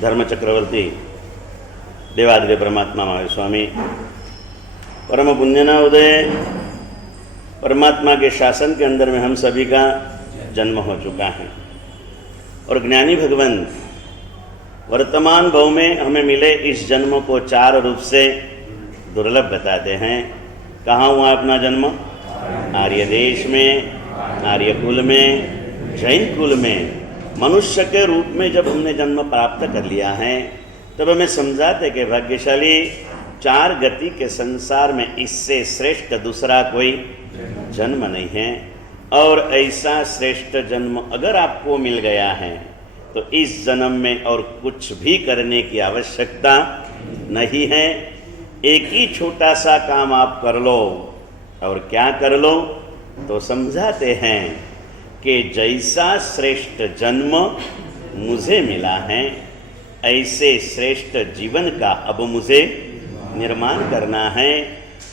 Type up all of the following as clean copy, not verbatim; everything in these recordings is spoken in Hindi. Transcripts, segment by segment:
धर्म चक्रवर्ती देवादिदेव परमात्मा महावीर स्वामी परम पुण्यना उदय परमात्मा के शासन के अंदर में हम सभी का जन्म हो चुका है और ज्ञानी भगवान वर्तमान भाव में हमें मिले इस जन्म को चार रूप से दुर्लभ बताते हैं। कहाँ हुआ अपना जन्म? आर्य देश में, आर्य कुल में, जैन कुल में। मनुष्य के रूप में जब हमने जन्म प्राप्त कर लिया है तब हमें समझाते कि भाग्यशाली चार गति के संसार में इससे श्रेष्ठ दूसरा कोई जन्म नहीं है और ऐसा श्रेष्ठ जन्म अगर आपको मिल गया है तो इस जन्म में और कुछ भी करने की आवश्यकता नहीं है। एक ही छोटा सा काम आप कर लो और क्या कर लो तो समझाते हैं कि जैसा श्रेष्ठ जन्म मुझे मिला है ऐसे श्रेष्ठ जीवन का अब मुझे निर्माण करना है।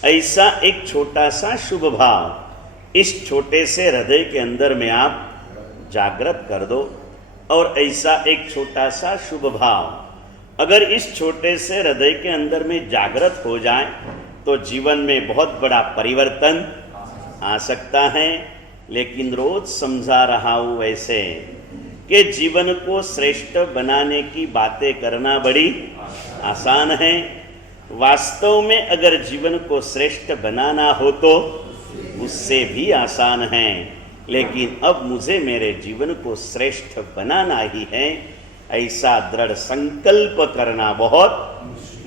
ऐसा एक छोटा सा शुभ भाव इस छोटे से हृदय के अंदर में आप जागृत कर दो और ऐसा एक छोटा सा शुभ भाव अगर इस छोटे से हृदय के अंदर में जागृत हो जाए तो जीवन में बहुत बड़ा परिवर्तन आ सकता है। लेकिन रोज समझा रहा हूँ वैसे कि जीवन को श्रेष्ठ बनाने की बातें करना बड़ी आसान है। वास्तव में अगर जीवन को श्रेष्ठ बनाना हो तो उससे भी आसान है। लेकिन अब मुझे मेरे जीवन को श्रेष्ठ बनाना ही है ऐसा दृढ़ संकल्प करना बहुत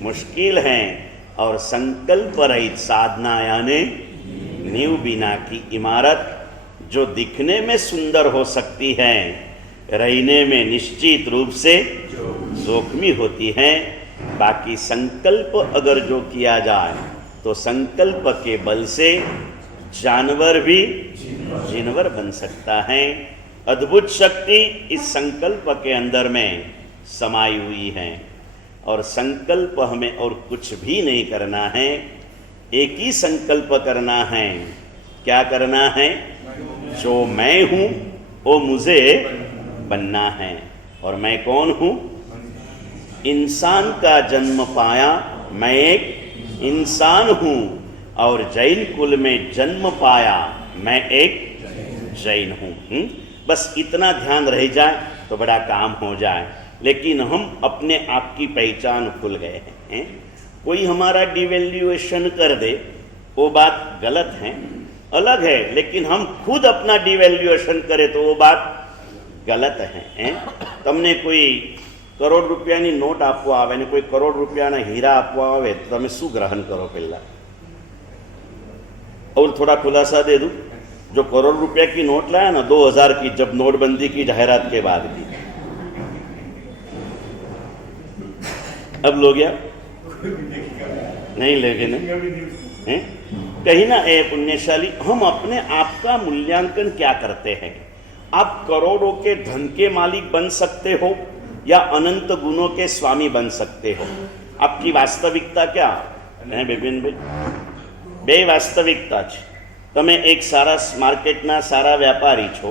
मुश्किल है। और संकल्प रहित साधना यानी नींव बिना की इमारत जो दिखने में सुंदर हो सकती है रहने में निश्चित रूप से जोखमी होती है। बाकी संकल्प अगर जो किया जाए तो संकल्प के बल से जानवर भी जिनवर बन सकता है। अद्भुत शक्ति इस संकल्प के अंदर में समाई हुई है और संकल्प हमें और कुछ भी नहीं करना है। एक ही संकल्प करना है। क्या करना है? जो मैं हूँ वो मुझे बनना है। और मैं कौन हूँ? इंसान का जन्म पाया मैं एक इंसान हूँ और जैन कुल में जन्म पाया मैं एक जैन हूँ। बस इतना ध्यान रह जाए तो बड़ा काम हो जाए। लेकिन हम अपने आप की पहचान भूल गए हैं। कोई हमारा डिवैल्यूएशन कर दे वो बात गलत है, अलग है। लेकिन हम खुद अपना डिवैल्यूएशन करें तो वो बात गलत है। तमने कोई करोड़ रुपयानी नोट आपवा आवे ने कोई करोड़ रुपयाना हीरा आपवा आवे तो તમે શું ગ્રહણ કરો પહેલા? और थोड़ा खुलासा दे दूं, जो करोड़ रुपया की नोट लाया ना 2000 की, जब नोटबंदी की जाहिरात के बाद की, अब लोग या नहीं लेके नहीं कहीं ना ए पुण्यशाली हम अपने आप का मूल्यांकन क्या करते हैं? आप करोड़ों के धन के मालिक बन सकते हो या अनंत गुणों के स्वामी बन सकते हो। आपकी वास्तविकता क्या है विपिन भाई? બે વાસ્તવિકતા છે। તમે એક સારા માર્કેટના સારા વ્યાપારી છો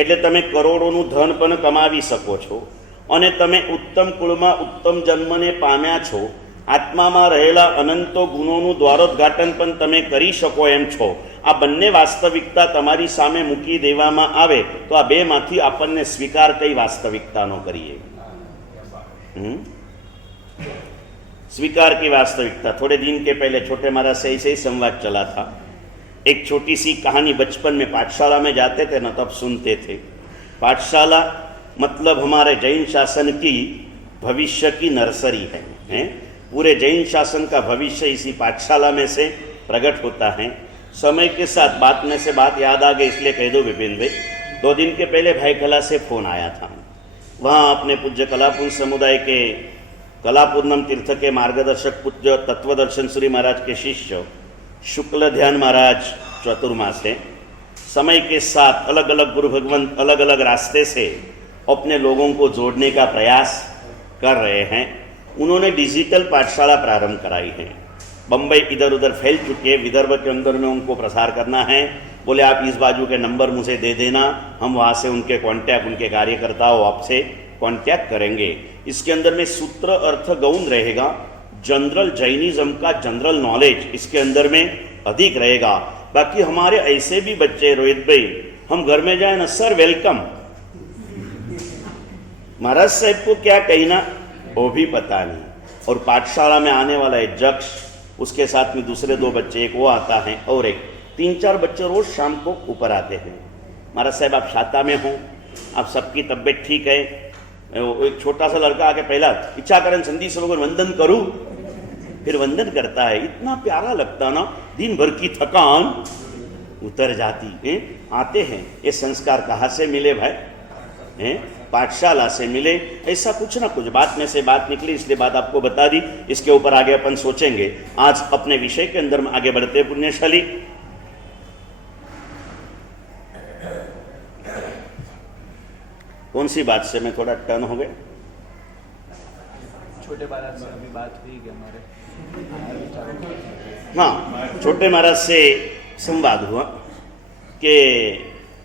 એટલે તમે કરોડોનું ધન પણ કમાવી શકો છો અને તમે ઉત્તમ કુળમાં ઉત્તમ જન્મને પામ્યા છો। આત્મામાં રહેલા અનંતો ગુણોનું દ્વારોદ્ઘાટન પણ તમે કરી શકો એમ છો। આ બંને વાસ્તવિકતા તમારી સામે મૂકી દેવામાં આવે તો આ બેમાંથી આપણને સ્વીકાર કઈ વાસ્તવિકતાનો કરીએ? स्वीकार की वास्तविकता। थोड़े दिन के पहले छोटे महाराज से ऐसे ही संवाद चला था। एक छोटी सी कहानी, बचपन में पाठशाला में जाते थे ना तब सुनते थे। पाठशाला मतलब हमारे जैन शासन की भविष्य की नर्सरी है। पूरे जैन शासन का भविष्य इसी पाठशाला में से प्रकट होता है। समय के साथ बात में से बात याद आ गई इसलिए कह दो विपिन भाई, 2 दिन के पहले भाई कला से फ़ोन आया था। वहाँ अपने पूज्य कलापुंज समुदाय के कलापूर्णम तीर्थ के मार्गदर्शक पूज्य तत्वदर्शन श्री महाराज के शिष्य शुक्ल ध्यान महाराज चतुर्मास है। समय के साथ अलग अलग गुरु भगवंत अलग अलग रास्ते से अपने लोगों को जोड़ने का प्रयास कर रहे हैं। उन्होंने डिजिटल पाठशाला प्रारंभ कराई है। बम्बई इधर उधर फैल चुके हैं, विदर्भ के अंदर में उनको प्रसार करना है। बोले आप इस बाजू के नंबर मुझे दे देना, हम वहाँ से उनके कांटेक्ट, उनके कार्यकर्ताओं आपसे कांटेक्ट करेंगे। इसके अंदर में सूत्र अर्थ गौण रहेगा, जनरल जैनिज्म का जनरल नॉलेज इसके अंदर में अधिक रहेगा। बाकी हमारे ऐसे भी बच्चे, रोहित भाई, हम घर में जाए ना, सर वेलकम, महाराज साहब को क्या कहना वो भी पता नहीं। और पाठशाला में आने वाला है जक्ष, उसके साथ में दूसरे 2 बच्चे, एक वो आता है और एक 3-4 बच्चे रोज शाम को ऊपर आते हैं। महाराज साहब आप शाता में हो, आप सबकी तबीयत ठीक है? एक छोटा सा लड़का आके पहला इच्छा करें संधि सब वंदन करूं, फिर वंदन करता है। इतना प्यारा लगता ना, दिन भर की थकान उतर जाती है। आते हैं, ये संस्कार कहाँ से मिले भाई? हैं? पाठशाला से मिले। ऐसा कुछ ना कुछ बात में से बात निकली, इसलिए बात आपको बता दी। इसके ऊपर आगे अपन सोचेंगे। आज अपने विषय के अंदर में आगे बढ़ते पुण्यशाली। कौन सी बात से मैं थोड़ा टर्न हो गया? छोटे महाराज से अभी बात हुई कि हमारे, हाँ, छोटे महाराज से संवाद हुआ कि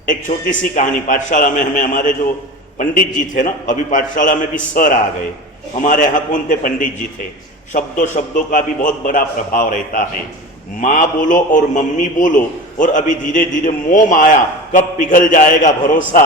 एक छोटी सी कहानी। पाठशाला में हमें हमारे जो पंडित जी थे ना, अभी पाठशाला में भी सर आ गए। हमारे यहाँ कौन थे? पंडित जी थे। शब्दों का भी बहुत बड़ा प्रभाव रहता है। माँ बोलो और मम्मी बोलो, और अभी धीरे धीरे मोह माया कब पिघल जाएगा भरोसा,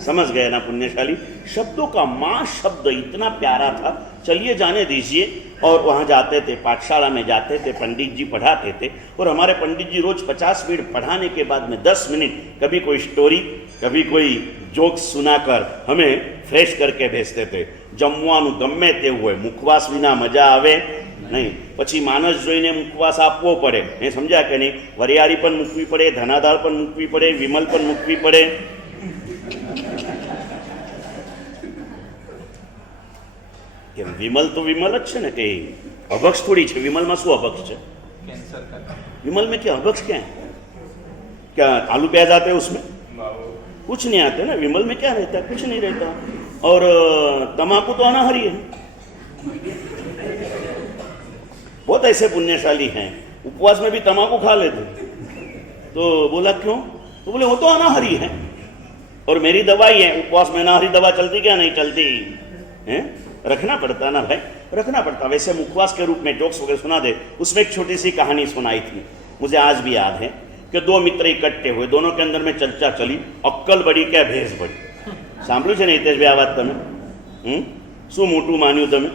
समझ गए ना पुण्यशाली? शब्दों का माँ शब्द इतना प्यारा था। चलिए जाने दीजिए। और वहाँ जाते थे, पाठशाला में जाते थे, पंडित जी पढ़ाते थे। और हमारे पंडित जी रोज 50 मिनट पढ़ाने के बाद में 10 मिनट कभी कोई स्टोरी, कभी कोई जोक सुनाकर हमें फ्रेश करके भेजते थे। जमवानुं गમે તે હોય, મુખવાસ વિના મજા આવે નહીં। પછી માનસ જોઈને મુખવાસ આપવો પડે, એ સમજ્યા કે નહીં? વરિયાળી પણ મૂકવી પડે, ધનાદાળ પણ મૂકવી પડે, વિમલ પણ મૂકવી પડે। કે વિમલ તો વિમલ જ છે ને, કે અભક્ષ થોડી છે। વિમલમાં શું અભક્ષ છે? कैंसर का विमल में क्या अभक्ष क्या है? क्या आलू प्याज आते हैं उसमें? कुछ नहीं आते ना। विमल में क्या रहता है? कुछ नहीं रहता। और तम्बाकू तो अनाहरी है। बहुत ऐसे पुण्यशाली हैं, उपवास में भी तम्बाकू खा लेते। तो बोला क्यों? तो बोले वो तो अनाहरी है और मेरी दवाई है। उपवास में अनाहरी दवा चलती क्या नहीं चलती है? रखना पड़ता ना भाई, रखना पड़ता। वैसे मुखवास के रूप में जोक्स वगैरह सुना दे। उसमें एक छोटी सी कहानी सुनाई थी, मुझे आज भी याद है कि 2 मित्र इकट्ठे हुए, दोनों के अंदर में चर्चा चली, अक्कल बड़ी क्या भैंस बड़ी। सांभळ्युं छे ने हितेशभाई आ वात तमे? शुं मोटुं मान्युं तमे?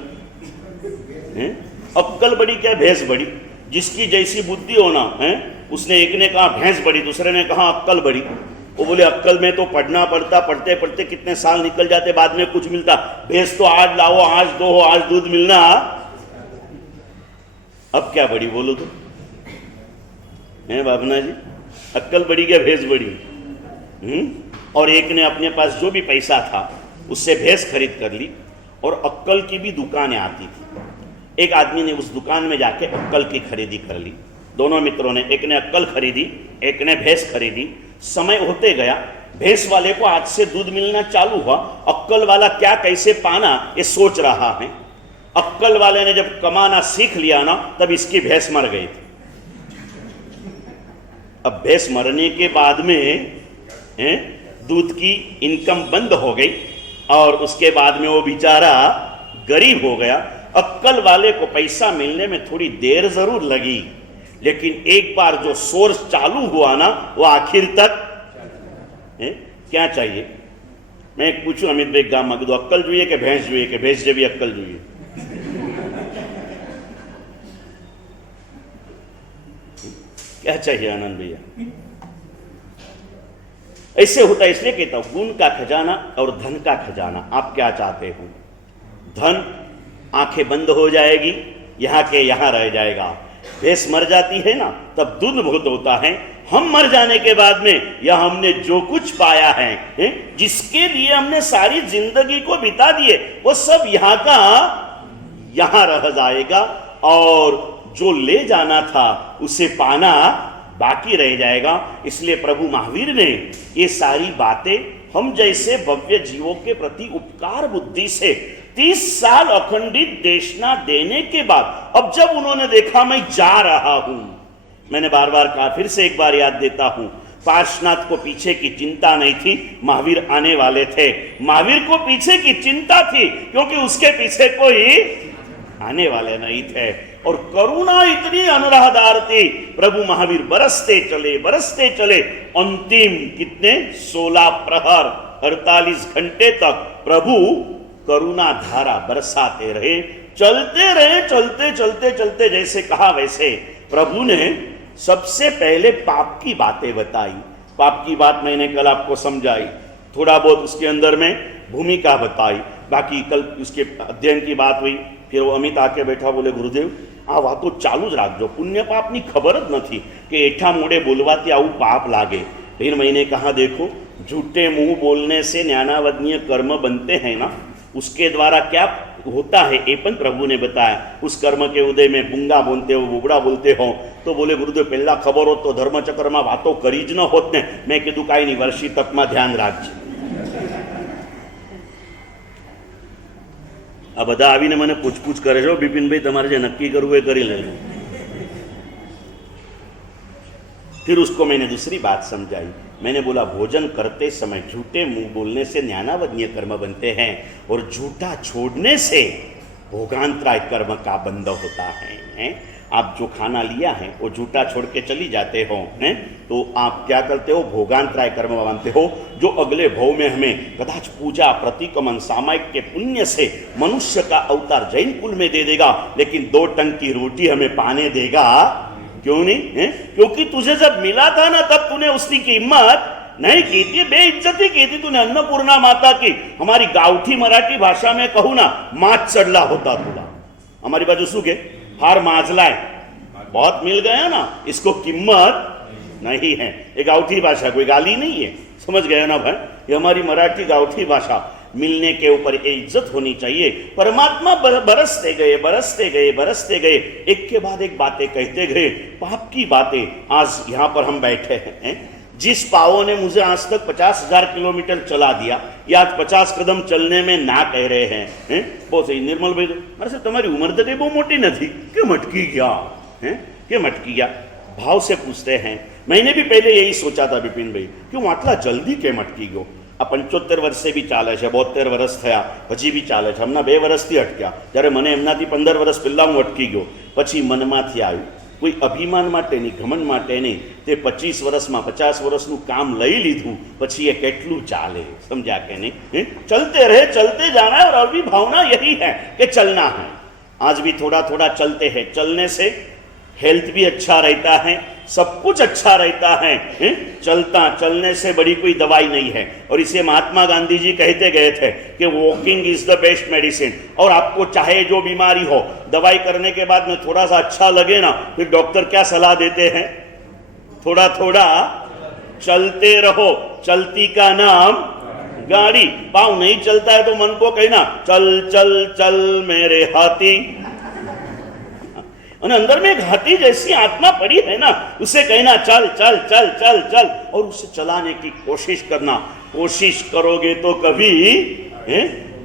अक्कल बड़ी क्या भैंस बड़ी। जिसकी जैसी बुद्धि होना है, उसने एक ने कहा भैंस बड़ी, दूसरे ने कहा अक्कल बड़ी। वो बोले अक्कल में तो पढ़ना पड़ता, पढ़ते पढ़ते कितने साल निकल जाते, बाद में कुछ मिलता। भैंस तो आज लाओ, आज दो, आज दूध मिलना, अब क्या बड़ी बोलो तो है बाबना जी? अक्कल बड़ी क्या भैंस बड़ी? और एक ने अपने पास जो भी पैसा था उससे भैंस खरीद कर ली, और अक्कल की भी दुकानें आती थी। एक आदमी ने उस दुकान में जाके अक्कल की खरीदी कर ली। दोनों मित्रों ने, एक ने अक्कल खरीदी, एक ने भैंस खरीदी। समय होते गया, भैंस वाले को आज से दूध मिलना चालू हुआ। अक्कल वाला क्या कैसे पाना ये सोच रहा है। अक्कल वाले ने जब कमाना सीख लिया ना, तब इसकी भैंस मर गई थी। अब भैंस मरने के बाद में दूध की इनकम बंद हो गई, और उसके बाद में वो बेचारा गरीब हो गया। अक्कल वाले को पैसा मिलने में थोड़ी देर जरूर लगी, लेकिन एक बार जो सोर्स चालू हुआ ना, वो आखिर तक क्या चाहिए? मैं एक पूछूं अमित भाई गाम में, अक्कल જોઈએ કે ભેંસ જોઈએ કે ભેંસ જેવી અક્કલ જોઈએ? क्या चाहिए आनंद भैया? ऐसे होता है। इसलिए कहता हूं गुण का खजाना और धन का खजाना। आप क्या चाहते हो? धन आंखें बंद हो जाएगी, यहां के यहां रह जाएगा। भैंस मर जाती है ना, तब दूध बहुत होता है। हम मर जाने के बाद में यह हमने जो कुछ पाया है, जिसके लिए हमने सारी जिंदगी को बिता दिए, वो सब यहां का यहां रह जाएगा, और जो ले जाना था उसे पाना बाकी रह जाएगा। इसलिए प्रभु महावीर ने ये सारी बातें हम जैसे भव्य जीवों के प्रति उपकार बुद्धि से 30 साल अखंडित देशना देने के बाद, अब जब उन्होंने देखा मैं जा रहा हूं, मैंने बार बार कहा, फिर से एक बार याद देता हूं, पार्श्वनाथ को पीछे की चिंता नहीं थी, महावीर आने वाले थे। महावीर को पीछे की चिंता थी क्योंकि उसके पीछे कोई आने वाले नहीं थे। और करुणा इतनी अनराधार थी, प्रभु महावीर बरसते चले। अंतिम कितने 16 प्रहर 48 घंटे तक प्रभु करुणा धारा बरसाते रहे। चलते जैसे कहा वैसे प्रभु ने सबसे पहले पाप की बातें बताई। पाप की बात मैंने कल आपको समझाई, थोड़ा बहुत उसके अंदर में भूमिका बताई, बाकी कल उसके अध्ययन की बात हुई। फिर वो अमित आके बैठा, बोले गुरुदेव आ वातो चालू ज राखजो, पुण्य पापनी खबर ज नहीं कि एठा मोड़े बोलवाती आવું पाप लागे। फिर मैंने कहा देखो, झूठे मुंह बोलने से ज्ञानावदनीय कर्म बनते हैं ना, उसके द्वारा क्या होता है ये पण प्रभु ने बताया। उस कर्म के उदय में बुंगा बोलते हो, बुबड़ा बोलते हो। तो बोले गुरुदेव पहला खबर हो तो धर्मचक्र में बातों करी ज न होत ने। मैं कीधु काई नहीं, वर्षी तक में ध्यान राखजे। आ बधा आवीने मने पूछ करे छो, बिपिनभाई तमारे जे नक्की करवुं ए करी लेजो। फिर उसको मैंने दूसरी बात समझाई। मैंने बोला भोजन करते समय झूठे मुंह बोलने से ज्ञानावदनीय कर्म बनते हैं और झूठा छोड़ने से भोगांतराय कर्म का बंध होता है। आप जो खाना लिया है वो झूठा छोड़ के चली जाते हो हैं, तो आप क्या करते हो, भोगांतराय कर्म मानते हो, जो अगले भव में हमें कदाच पूजा प्रतिक्रमण सामायिक के पुण्य से मनुष्य का अवतार जैन कुल में दे देगा, लेकिन 2 टंक की रोटी हमें पाने देगा। क्यों नहीं है? क्योंकि तुझे जब मिला था ना तब तूने उसकी कीमत नहीं की थी, बेइज्जती की थी तूने अन्नपूर्णा माता की। हमारी गावठी मराठी भाषा में कहूं ना, माच चढ़ला होता तुला। हमारी बाजू शू के हार माजलाय, बहुत मिल गया ना, इसको कीमत नहीं है। ये गावठी भाषा कोई गाली नहीं है, समझ गए ना भाई, ये हमारी मराठी गावठी भाषा। मिलने के ऊपर ये इज्जत होनी चाहिए। परमात्मा बरसते गए, एक के बाद एक बातें कहते गए, पाप की बातें। आज यहाँ पर हम बैठे हैं, जिस पावों ने मुझे आज तक 50,000 किलोमीटर चला दिया, या आज 50 कदम चलने में ना कह रहे हैं। बहुत सही निर्मल भाई, अरे सर तुम्हारी उम्र तो कहीं बहुत मोटी नहीं, क्यों मटकी गया है, क्यों मटकी गया, भाव से पूछते हैं। मैंने भी पहले यही सोचा था विपिन भाई, क्यों आटला जल्दी के मटकी गयो। आ 75 વર્ષે બી ચાલે છે, 72 વર્ષ થયા હજી બી ચાલે છે। હમણાં 2 વર્ષથી અટક્યા, જ્યારે મને એમનાથી 15 વર્ષ પહેલાં હું અટકી ગયો। પછી મનમાંથી આવ્યું, કોઈ અભિમાન માટે નહીં, ઘમંડ માટે નહીં, તે 25 વર્ષમાં 50 વર્ષનું કામ લઈ લીધું, પછી એ કેટલું ચાલે, સમજ્યા કે નહીં? चलते रहे, चलते जाना है। और अभी भावना यही है कि चलना है। आज भी थोड़ा थोड़ा चलते हैं, चलने से हेल्थ भी अच्छा रहता है, सब कुछ अच्छा रहता है। चलने से बड़ी कोई दवाई नहीं है। और इसे महात्मा गांधी जी कहते गए थे कि walking is the best medicine. और आपको चाहे जो बीमारी हो, दवाई करने के बाद में थोड़ा सा अच्छा लगे ना, फिर डॉक्टर क्या सलाह देते हैं, थोड़ा थोड़ा चलते रहो, चलती का नाम गाड़ी। पाँव नहीं चलता है तो मन को कहना चल चल चल मेरे हाथी। और अंदर में एक हाथी जैसी आत्मा पड़ी है ना, उसे कहना चल चल चल चल चल, और उसे चलाने की कोशिश करना। कोशिश करोगे तो कभी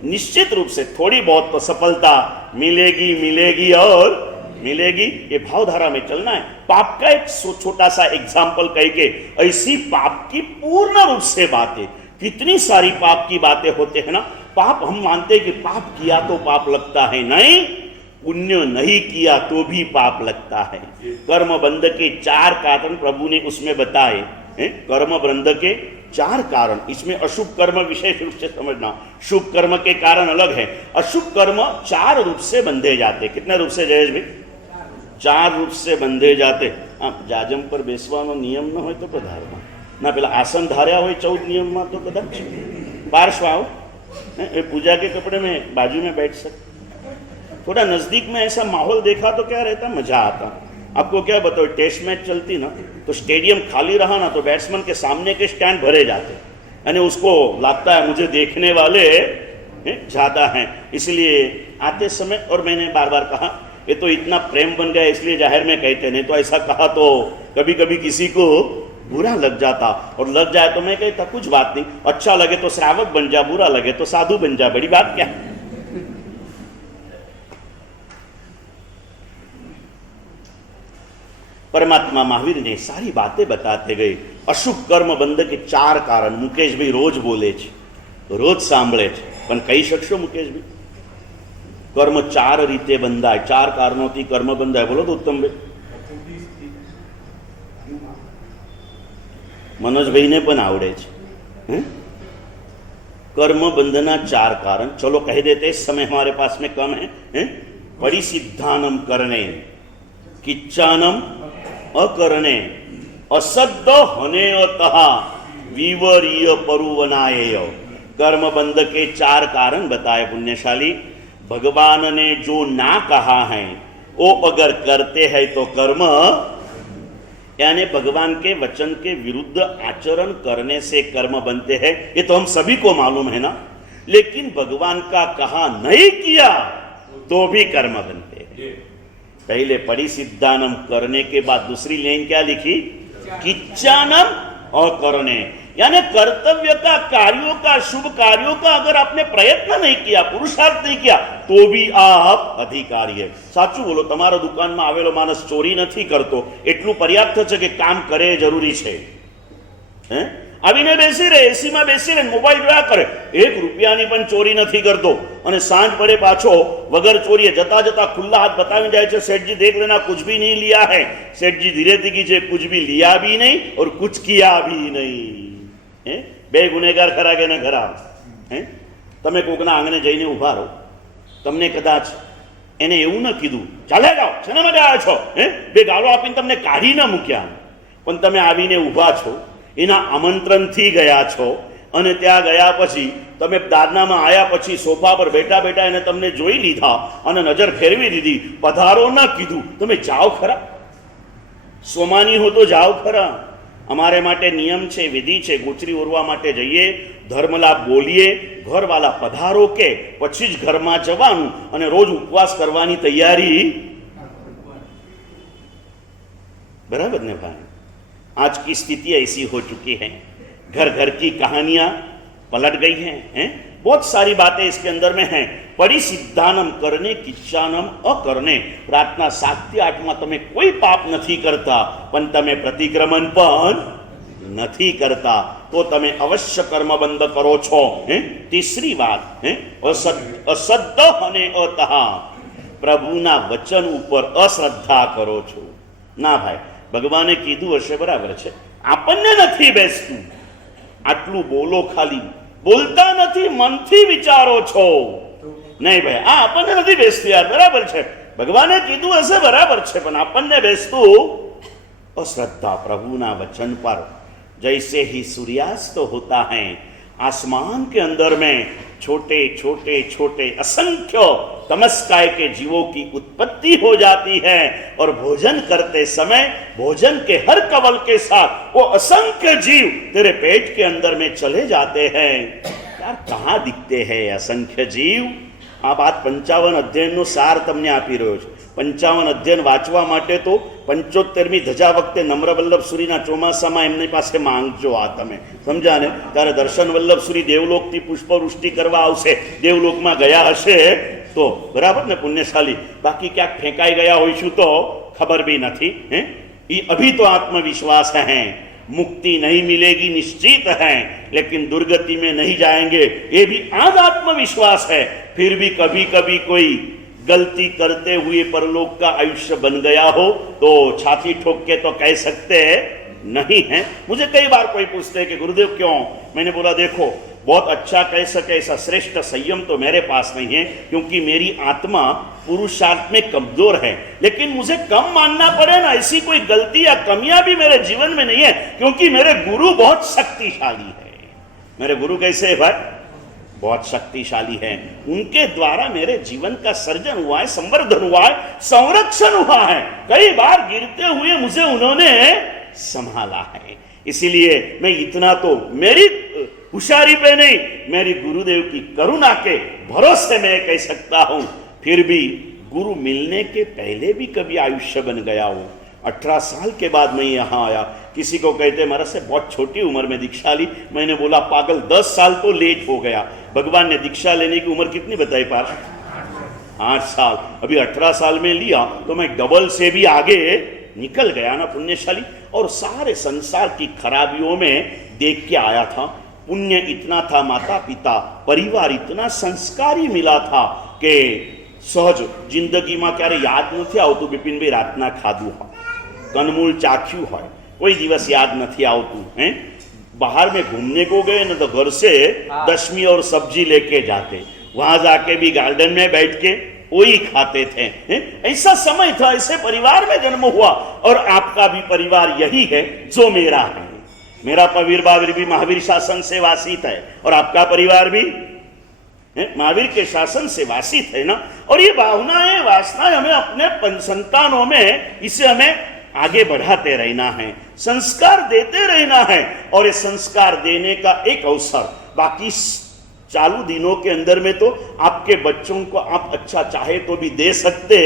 निश्चित रूप से थोड़ी बहुत तो सफलता मिलेगी और मिलेगी। ये भावधारा में चलना है। पाप का एक छोटा सा एग्जाम्पल कह के, ऐसी पाप की पूर्ण रूप से बातें, कितनी सारी पाप की बातें होते हैं ना। पाप हम मानते हैं कि पाप किया तो पाप लगता है, नहीं, पुण्य नहीं किया तो भी पाप लगता है। कर्म बंध के 4 कारण प्रभु ने उसमें बताए। कर्म बंध के 4 कारण, इसमें अशुभ कर्म विशेष रूप से समझना, शुभ कर्म के कारण अलग है। अशुभ कर्म 4 रूप से बंधे जाते। कितने रूप से जयेश भाई? 4 रूप से बंधे जाते। जाजम पर बेसવાનો नियम न हो तो पधारवा ना, पेला आसन धार्या हो 14 नियम में तो कदाच पार्श्व आओ, पूजा के कपड़े में बाजू में बैठ सकते। थोड़ा नजदीक में ऐसा माहौल देखा तो क्या रहता, मजा आता। आपको क्या बताओ, टेस्ट मैच चलती ना तो स्टेडियम खाली रहा ना तो बैट्समैन के सामने के स्टैंड भरे जाते, यानी उसको लगता है मुझे देखने वाले ज्यादा हैं, इसलिए आते समय। और मैंने बार बार कहा ये तो इतना प्रेम बन गया इसलिए जाहिर में कहते, नहीं तो ऐसा कहा तो कभी कभी किसी को बुरा लग जाता, और लग जाए तो मैं कहता कुछ बात नहीं, अच्छा लगे तो श्रावक बन जा, बुरा लगे तो साधु बन जा, बड़ी बात क्या। परमात्मा महावीर ने सारी बातें बताते गए। અશુભ કર્મ બંધ કે 4 કારણ મુકેશભાઈ રોજ બોલે છે, રોજ સાંભળે છે, પણ કહી શકશો મુકેશભાઈ? કર્મ 4 રીતે બંધાય, 4 કારણોથી કર્મ બંધાય. બોલો તો ઉત્તમભાઈ. मनोजभाई ने पण आवड़े छे. कर्म बंधना 4 कारण. चलो कह देते, इस समय हमारे पास में कम है. परिसिद्धानम करने, किच्चानम अकरणे, असद्द हनेयतः विवरीय परुवनाएय. कर्म बंध के 4 कारण बताए पुण्यशाली. भगवान ने जो ना कहा है वो अगर करते हैं तो कर्म, यानी भगवान के वचन के विरुद्ध आचरण करने से कर्म बनते हैं. ये तो हम सभी को मालूम है ना. लेकिन भगवान का कहा नहीं किया तो भी कर्म बनते हैं. पहले परिसिद्धानम करने के बाद दूसरी लाइन क्या लिखी? किच्चानम अकरणे, यानी कर्तव्य का, कार्यों का, शुभ कार्यों का अगर आपने प्रयत्न नहीं किया, पुरुषार्थ नहीं किया तो भी आप अधिकारी है. साचું બોલો, તમારા દુકાનમાં આવેલો માણસ ચોરી નથી કરતો એટલું પર્યાપ્ત છે કે કામ કરે જરૂરી છે? આવીને બેસી રહે, એસીમાં બેસી રહે, મોબાઈલ જોયા કરે, 1 રૂપિયાની પણ ચોરી નથી કરતો, અને સાંજ પડે પાછો વગર ચોરીએ જતા જતા ખુલ્લા હાથ બતાવી જાય છે, सेठ जी देख लेना कुछ भी नहीं लिया है. सेठ जी धीरे धीरे कीजिए, कुछ भी लिया भी नहीं और कुछ किया भी नहीं. બે ગુનેગાર ખરા કે ન ખરા? તમે કોકના આંગણે જઈને ઉભા રહો, તમને કદાચ એને એવું ન કીધું ચાલે જાઓ શેના માટે આવ્યા છો, 2 ગાળો આપીને તમને કાઢી ન મૂક્યા, પણ તમે આવીને ઊભા છો, એના આમંત્રણથી ગયા છો, અને ત્યાં ગયા પછી તમે દાદનામાં આવ્યા પછી સોફા પર બેઠા બેઠા એને તમને જોઈ લીધા અને નજર ફેરવી દીધી, પધારો ન કીધું, તમે જાઓ ખરા? સ્વમાની હો તો જાઓ ખરા? અમારે માટે નિયમ છે, વિધિ છે, ગોચરી ઓરવા માટે જઈએ, ધર્મલાભ બોલીએ, ઘરવાલા પધારો કે પછી જ ઘરમાં જવાનું, અને રોજ ઉપવાસ કરવાની તૈયારી. बराबर ने भाई? आज की स्थिति ऐसी हो चुकी है, घर घर की कहानियां पलट गई हैं. बहुत सारी बातें इसके अंदर में हैं. परिसिद्धानम करने, किच्चानम अकरणे. प्रार्थना 7 થી 8 માં તમે કોઈ પાપ નથી કરતા, પણ તમે પ્રતિક્રમણ પણ નથી કરતા, તો તમે અવશ્ય કર્મબંધ કરો છો. तीसरी बात, असद्દ અને અતઃ, પ્રભુના વચન ઉપર અશ્રદ્ધા કરો છો. ના ભાઈ, ભગવાને કીધું હશે બરાબર છે, આપણને નથી બેસતું, આટલું બોલો, ખાલી બોલતા નથી, મનથી વિચારો છો. નહીં ભાઈ, આ આપણને નથી બેસતું યાર, બરાબર છે, ભગવાને કીધું હશે બરાબર છે, પણ આપણને બેસતું અશ્રદ્ધા પ્રભુના વચન પર. जैसे ही सूर्यास्त होता है, आसमान के अंदर में छोटे छोटे छोटे असंख्य तमस्काय के जीवों की उत्पत्ति हो जाती है, और भोजन करते समय भोजन के हर कवल के साथ वो असंख्य जीव तेरे पेट के अंदर में चले जाते हैं. यार कहाँ दिखते हैं असंख्य जीव? आ बात 55 અધ્યયનનો સાર તમને આપી રહ્યો છું. 55 અધ્યયન વાંચવા માટે તો 75મી ધજા વખતે નમ્ર વલ્લભ સુરીના ચોમાસામાં એમની પાસે માંગજો. આ તમે સમજા ને? ત્યારે દર્શન વલ્લભ સુરી દેવલોકથી પુષ્પવૃષ્ટિ કરવા આવશે, દેવલોકમાં ગયા હશે તો બરાબર ને પુણ્યશાલી, બાકી ક્યાંક ફેંકાઈ ગયા હોઈશું તો ખબર બી નથી. ये अभी तो आत्मविश्वास है, मुक्ति नहीं मिलेगी निश्चित है, लेकिन दुर्गति में नहीं जाएंगे, ये भी आज आत्मविश्वास है. फिर भी कभी कभी कोई गलती करते हुए परलोक का आयुष्य बन गया हो तो छाती ठोक के तो कह सकते नहीं है. मुझे कई बार कोई पूछते हैं कि गुरुदेव क्यों? मैंने बोला देखो, बहुत अच्छा कह सके ऐसा श्रेष्ठ संयम तो मेरे पास नहीं है, क्योंकि मेरी आत्मा पुरुषार्थ में कमजोर है. लेकिन मुझे कम मानना पड़े ना, ऐसी कोई गलती या कमियां भी मेरे जीवन में नहीं है, क्योंकि मेरे गुरु बहुत शक्तिशाली है. मेरे गुरु कैसे है भाई? बहुत शक्तिशाली है. उनके द्वारा मेरे जीवन का सर्जन हुआ है, संवर्धन हुआ है, संरक्षण हुआ है. कई बार गिरते हुए मुझे उन्होंने संभाला है. इसीलिए मैं इतना तो मेरी होशियारी पे नहीं, मेरी गुरुदेव की करुणा के भरोसे में कह सकता हूं. फिर भी गुरु मिलने के पहले भी कभी आयुष्य बन गया हूं. 18 साल के बाद मैं यहाँ आया. किसी को कहते मेरा से बहुत छोटी उम्र में दीक्षा ली. मैंने बोला पागल, 10 साल तो लेट हो गया. भगवान ने दीक्षा लेने की उम्र कितनी बताई पास? 8 साल. अभी 18 साल में लिया तो मैं डबल से भी आगे निकल गया ना पुण्यशाली, और सारे संसार की खराबियों में देख के आया था। पुण्य इतना था, माता पिता परिवार इतना संस्कारी मिला था कि सहज जिंदगी में क्यारे याद नहीं आवतुं बिपिनभाई रातना खाधु हो, कनमूल चाख्यू हो, कोई दिवस याद नहीं आवतुं। हैं बाहर में घूमने को गए ना तो घर से दशमी और सब्जी लेके जाते, वहां जाके भी गार्डन में बैठ के वही खाते थे। ऐसा समय था, ऐसे परिवार में जन्म हुआ, और आपका भी परिवार यही है जो मेरा है। मेरा परिवार भी महावीर शासन से वासित है, और आपका परिवार भी महावीर के शासन से वासित है ना। और ये भावनाएं वासनाएं हमें अपने संतानों में, इसे हमें आगे बढ़ाते रहना है, संस्कार देते रहना है, और ये संस्कार देने का एक अवसर बाकी चालू दिनों के अंदर में तो आपके बच्चों को आप अच्छा चाहे तो भी दे सकते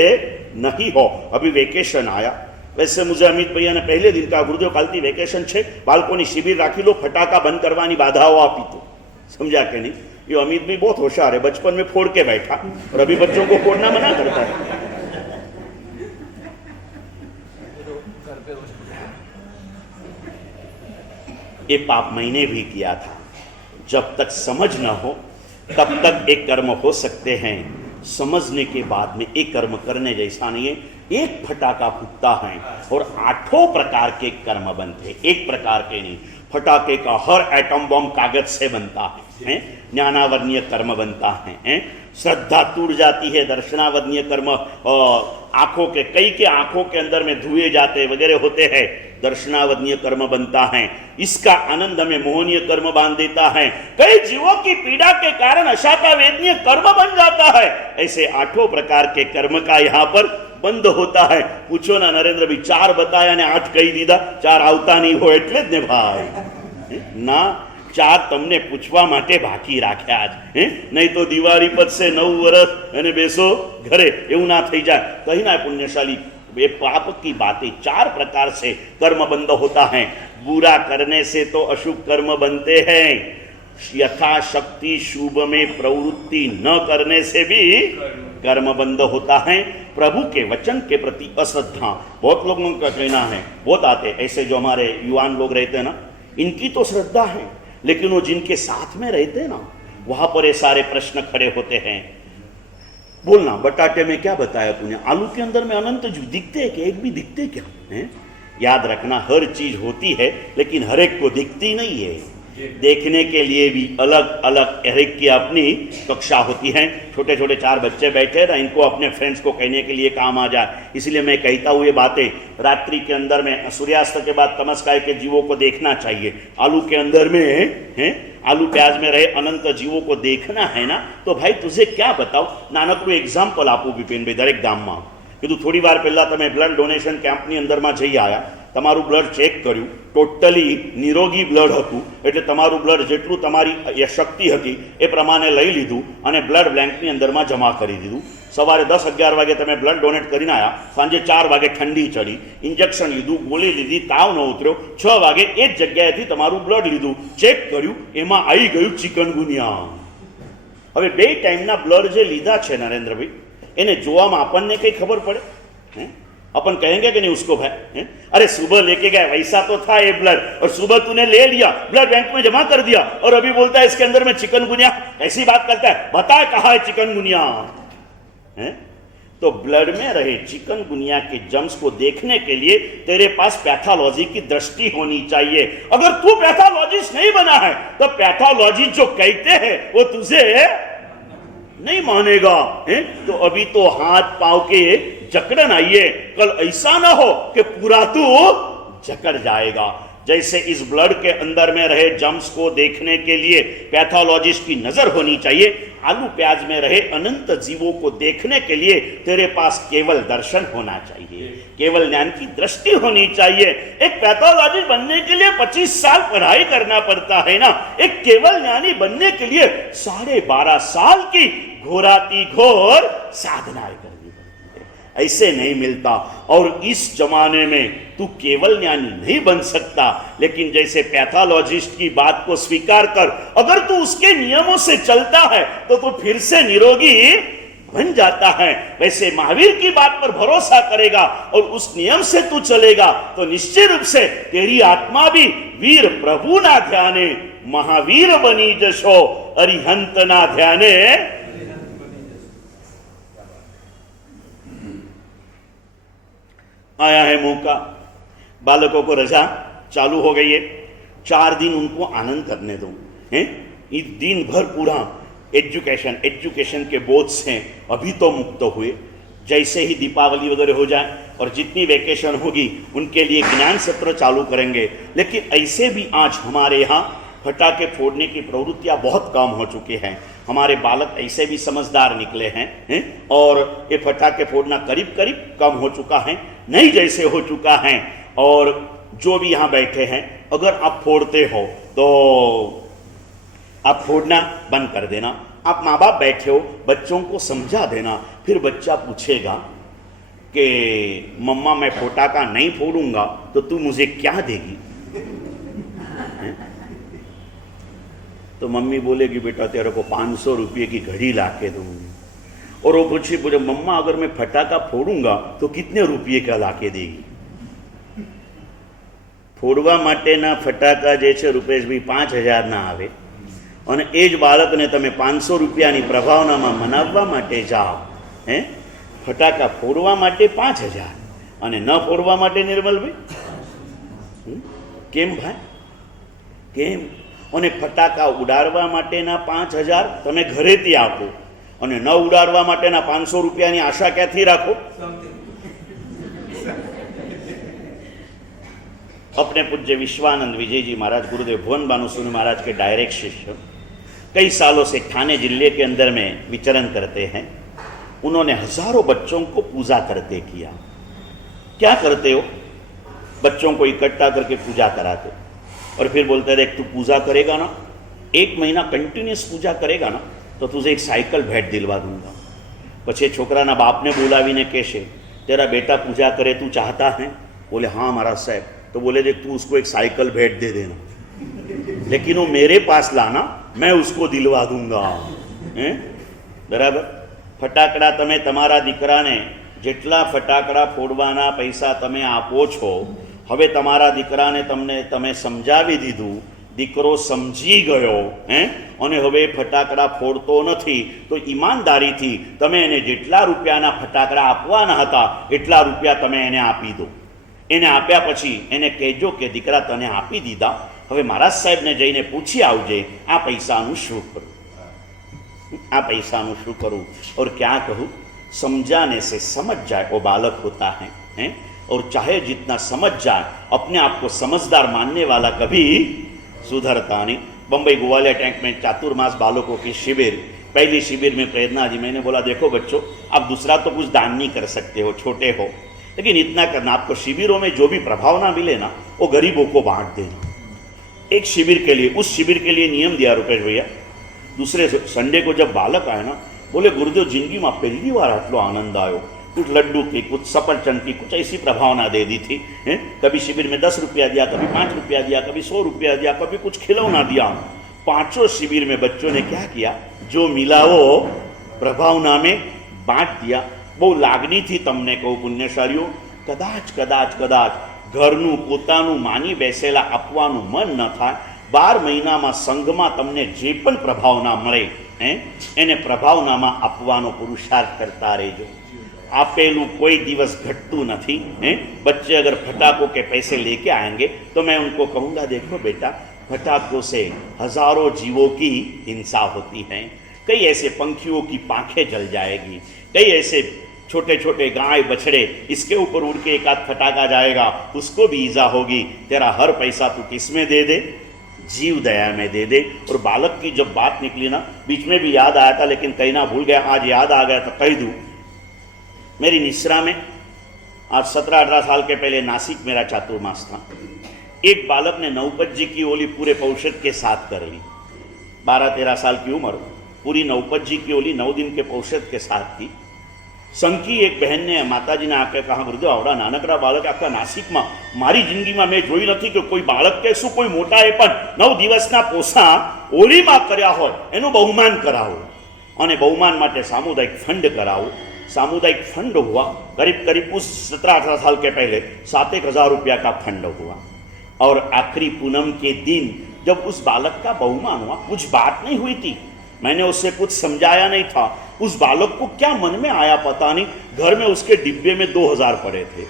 नहीं हो। अभी वेकेशन आया, वैसे मुझे अमित भैया ने पहले दिन का गुरुदेव कालती वेकेशन छे, बालकोनी शिबिर राखी लो, फटाका बंद करवानी बाधाओं आपी तो समझा के नहीं। ये अमित भी बहुत होशियार है, बचपन में फोड़ के बैठा और अभी बच्चों को फोड़ना मना करता है। ये पाप मैंने भी किया था। जब तक समझ न हो तब तक एक कर्म हो सकते हैं, समझने के बाद में एक कर्म करने जैसा नहीं है। एक फटाका फूटता है और 8 प्रकार के कर्म बनते, एक प्रकार के नहीं। फटाके का हर एटम बम कागज से बनता है, ज्ञानावर्णीय कर्म बनता है, श्रद्धा टूट जाती है, दर्शनावर्णीय कर्म, आंखों के कई के आंखों के अंदर में धुए जाते वगैरह होते हैं, दर्शनावर्णीय कर्म बनता है। इसका आनंद में मोहनीय कर्म बांध देता है, कई जीवों की पीड़ा के कारण अशाता वेदनीय कर्म बन जाता है। ऐसे 8 प्रकार के कर्म का यहाँ पर बंद होता है। पूछो ना नरेंद्र भाई, 4 बताया ने 8 कही दीदा, 4 आवता नहीं हो એટલે જ ને ભાઈ ના, 4 તમને પૂછવા માટે બાકી રાખ્યા જ, નહીં તો દિવાળી પતશે 9 વર્ષ અને બેસો ઘરે, એવું ના થઈ જાય। કहीं ना पुण्यशाली, ये पाप की बातें 4 प्रकार से कर्म बंद होता है। बुरा करने से तो अशुभ कर्म बनते हैं, यथाशक्ति शुभ में प्रवृत्ति न करने से भी कर्म बंद होता है। प्रभु के वचन के प्रति अश्रद्धा, बहुत लोगों का कहना है, बहुत आते ऐसे जो हमारे युवान लोग रहते हैं ना, इनकी तो श्रद्धा है, लेकिन वो जिनके साथ में रहते हैं ना, वहां पर ये सारे प्रश्न खड़े होते हैं। बोलना बटाटे में क्या बताया तूने, आलू के अंदर में अनंत जीव दिखते हैं कि एक भी दिखते क्या है? याद रखना, हर चीज होती है लेकिन हर एक को दिखती नहीं है। देखने के लिए भी अलग अलग हर एक की अपनी कक्षा होती है। छोटे छोटे 4 बच्चे बैठे ना, इनको अपने फ्रेंड्स को कहने के लिए काम आ जाए, इसलिए मैं कहता हूँ ये बातें। रात्रि के अंदर में सूर्यास्त के बाद तमस्काय के जीवों को देखना चाहिए। आलू के अंदर में है, आलू प्याज में रहे अनंत जीवों को देखना है ना, तो भाई तुझे क्या बताओ। नानकड़ू एग्जाम्पल आपू बिपिन भाई, दरेक गाम में कीधुं थोड़ी वार पहला तमे ब्लड डोनेशन कैम्पनी अंदर में जई आया, तमारू ब्लड चेक कर्युं, टोटली निरोगी ब्लड हतुं, एटले तमारू ब्लड जेटलुं तमारी शक्ति हती ए प्रमाणे लई लीधुं अने ब्लड बेंकनी अंदर में जमा करी दीधुं। सवारे 10-11 वागे तमे ब्लड डोनेट करीने आया, सांजे 4 वागे ठंडी चढ़ी, इंजेक्शन लीधुं, गोली लीधी, ताव न उतर्यो, 6 वागे ए ज जग्याएथी तमारू ब्लड लीधुं, चेक कर्युं, एमां आई गयुं चिकनगुनिया। हवे 2 टाइमना ब्लड जे लीधा छे नरेंद्रभाई, एने जोवामां आपणने कई खबर पड़े? अपन कहेंगे कि नहीं उसको भाई, अरे सुबह लेके गया वैसा तो था ये ब्लड, और सुबह तूने ले लिया, ब्लड बैंक में जमा कर दिया, और अभी बोलता है इसके अंदर में चिकनगुनिया। ऐसी बात करता है, बता कहाँ है चिकनगुनिया? तो ब्लड में रहे चिकनगुनिया के जम्स को देखने के लिए तेरे पास पैथोलॉजी की दृष्टि होनी चाहिए। अगर तू पैथोलॉजिस्ट नहीं बना है तो पैथोलॉजी जो कहते हैं वो तुझे नहीं मानेगा। तो अभी तो हाथ पांव के जकड़न आइए, कल ऐसा ना हो कि पूरा तू जकड़ जाएगा। जैसे इस ब्लड के अंदर में रहे जम्स को देखने के लिए पैथोलॉजिस्ट की नजर होनी चाहिए, आलू प्याज में रहे अनंत जीवों को देखने के लिए तेरे पास केवल दर्शन होना चाहिए, केवल ज्ञान की दृष्टि होनी चाहिए। एक पैथोलॉजिस्ट बनने के लिए 25 साल पढ़ाई करना पड़ता है ना, एक केवल ज्ञानी बनने के लिए 12.5 साल की घोराती घोर साधनाएं करनी पड़ती है। ऐसे नहीं मिलता। और इस जमाने में तू केवल ज्ञानी नहीं बन सकता, लेकिन जैसे पैथोलॉजिस्ट की बात को स्वीकार कर, अगर तू उसके नियमों से चलता है तो तू फिर से निरोगी बन जाता है, वैसे महावीर की बात पर भरोसा करेगा और उस नियम से तू चलेगा तो निश्चित रूप से तेरी आत्मा भी वीर प्रभु ना ध्याने महावीर बनी जशो, अरिहंत ना ध्याने। आया है मौका, बालकों को रजा चालू हो गई है, 4 दिन उनको आनंद करने दो। इस दिन भर पूरा एजुकेशन के बोझ से अभी तो मुक्त हुए, जैसे ही दीपावली वगैरह हो जाए और जितनी वेकेशन होगी उनके लिए ज्ञान सत्र चालू करेंगे। लेकिन ऐसे भी आज हमारे यहाँ फटाके फोड़ने की प्रवृत्तियाँ बहुत कम हो चुकी हैं। हमारे बालक ऐसे भी समझदार निकले हैं और ये फटाके फोड़ना करीब करीब कम हो चुका है, नहीं जैसे हो चुका है। और जो भी यहाँ बैठे हैं, अगर आप फोड़ते हो तो आप फोड़ना बंद कर देना। आप माँ बाप बैठे हो, बच्चों को समझा देना, फिर बच्चा पूछेगा कि मम्मा मैं फटाका नहीं फोड़ूंगा तो तू मुझे क्या देगी? तो मम्मी बोलेगी बेटा तेरे को 500 रुपये की घड़ी ला के दूंगी। और वो पूछे मम्मा अगर मैं फटाका फोड़ूंगा तो कितने रुपये का ला के देगी? फोड़वा माटेना फटाका जे छे रुपेशभाई 5000 ना आवे અને એ જ બાળકને તમે 500 રૂપિયાની પ્રભાવનામાં મનાવવા માટે જાઓ, ફટાકા ફોડવા માટે 5000 અને ન ફોડવા માટે નિર્મલભાઈ કેમ ભાઈ કેમ? અને ફટાકા ઉડાડવા માટેના 5000 તમે ઘરેથી આપો અને ન ઉડાડવા માટેના 500 રૂપિયાની આશા ક્યાંથી રાખો? अपने पूज्य विश्वानंद विजय जी महाराज गुरुदेव भुवन भानुसुनी महाराज के डायरेक्ट शिष्य कई सालों से ठाणे जिले के अंदर में विचरण करते हैं। उन्होंने हजारों बच्चों को पूजा करते किया। क्या करते हो? बच्चों को इकट्ठा करके पूजा कराते और फिर बोलते देख तू पूजा करेगा ना, 1 महीना कंटिन्यूस पूजा करेगा ना तो तुझे एक साइकिल भेंट दिलवा दूंगा। पछे छोकराना बापने बोलावीने कहेशे तेरा बेटा पूजा करे तू चाहता है? बोले हाँ महाराज साहब। तो बोले देख तू उसको एक साइकिल भेंट दे देना, लेकिन वो मेरे पास लाना, मैं उसको दिलवा दूंगा। बराबर? फटाकड़ा तमे तमारा दीकराने जेटला फटाकड़ा फोड़वाना पैसा तमे आपो छो, हवे तमारा दीकराने तमे समजावी दीधुं, दीकरो समजी गयो अने हवे फटाकड़ा फोड़तो नथी, तो ईमानदारीथी तमे एने जेटला रूपियाना फटाकड़ा आपवाना हता एटला रूपिया तमे एने आपी दो। એને આપ્યા પછી એને કહેજો કે દીકરા તને આપી દીધા, હવે મહારાજ સાહેબને જઈને પૂછી આવજે આ પૈસાનું શું કરું, આ પૈસાનું શું કરું। और क्या कहूँ, समझाने से समझ जाए वो बालक होता है और चाहे जितना समझ जाए, अपने आप को समझदार मानने वाला कभी सुधरता नहीं। बम्बई ग्वालियर टैंक में चातुर्मास बालकों की शिविर, पहली शिविर में प्रेरणा जी, मैंने बोला देखो बच्चों आप दूसरा तो कुछ दान नहीं कर सकते हो, छोटे हो, लेकिन इतना करना, आपको शिविरों में जो भी प्रभावना मिले ना वो गरीबों को बांट देना। एक शिविर के लिए, उस शिविर के लिए नियम दिया रुपेश भैया। दूसरे संडे को जब बालक आए ना, बोले गुरुदेव जिंदगी में पहली बार आटलो आनंद आयो, कुछ लड्डू की, कुछ सफरचंद की, कुछ ऐसी प्रभावना दे दी थी। कभी शिविर में 10 रुपया दिया, कभी 5 रुपया दिया, कभी 100 रुपया दिया, कभी कुछ खिलौना दिया। 5 शिविर में बच्चों ने क्या किया, जो मिला वो प्रभावना में बांट दिया। બહુ લાગણીથી તમને કહું પુણ્યશાળીઓ, કદાચ કદાચ કદાચ ઘરનું પોતાનું માની બેસેલા આપવાનું મન ન થાય, 12 મહિનામાં સંઘમાં તમને જે પણ પ્રભાવના મળે એને પ્રભાવનામાં આપવાનો પુરુષાર્થ કરતા રહેજો। आपेलू कोई दिवस घटतू नहीं। बच्चे अगर फटाकों के पैसे लेके आएंगे तो मैं उनको कहूँगा देखो बेटा, फटाकों से हजारों जीवों की हिंसा होती है, कई ऐसे पंखियों की पांखें जल जाएगी, कई ऐसे छोटे छोटे गाय बछड़े इसके ऊपर उड़ के एक आध फटाका जाएगा, उसको भी ईजा होगी। तेरा हर पैसा तू किस में दे दे, जीव दया में दे दे। और बालक की जब बात निकली ना, बीच में भी याद आया था लेकिन कहना भूल गया, आज याद आ गया तो कह दूँ। मेरी निश्रा में आज 17-18 साल के पहले नासिक मेरा चातुर्मास था। एक बालक ने नवपत जी की ओली पूरे पौषध के साथ कर ली, 12-13 साल की उम्र, पूरी नवपत जी की ओली 9 दिन के पौषध के साथ की। संकी एक बहन ने माताजी ने आके कहा, गुरुदेव आवड़ा नानकड़ा बालक आखा नासिक में मारी जिंदगी में मैं जोई नहीं कि कोई बालक के शू कोई मोटा ए पण 9 दिवसना पोसा ओली में कर्या होय एनु बहुमान करावो। અને बहुमान માટે सामुदायिक फंड कराओ। सामुदायिक फंड हुआ, करीब करीब उस 17-18 साल के पहले 7-1 रुपया का फंड हुआ। और आखिरी पूनम के दिन जब उस बालक का बहुमान हुआ, कुछ बात नहीं हुई थी, मैंने उससे कुछ समझाया नहीं था। उस बालक को क्या मन में आया पता नहीं, घर में उसके डिब्बे में 2000 पड़े थे।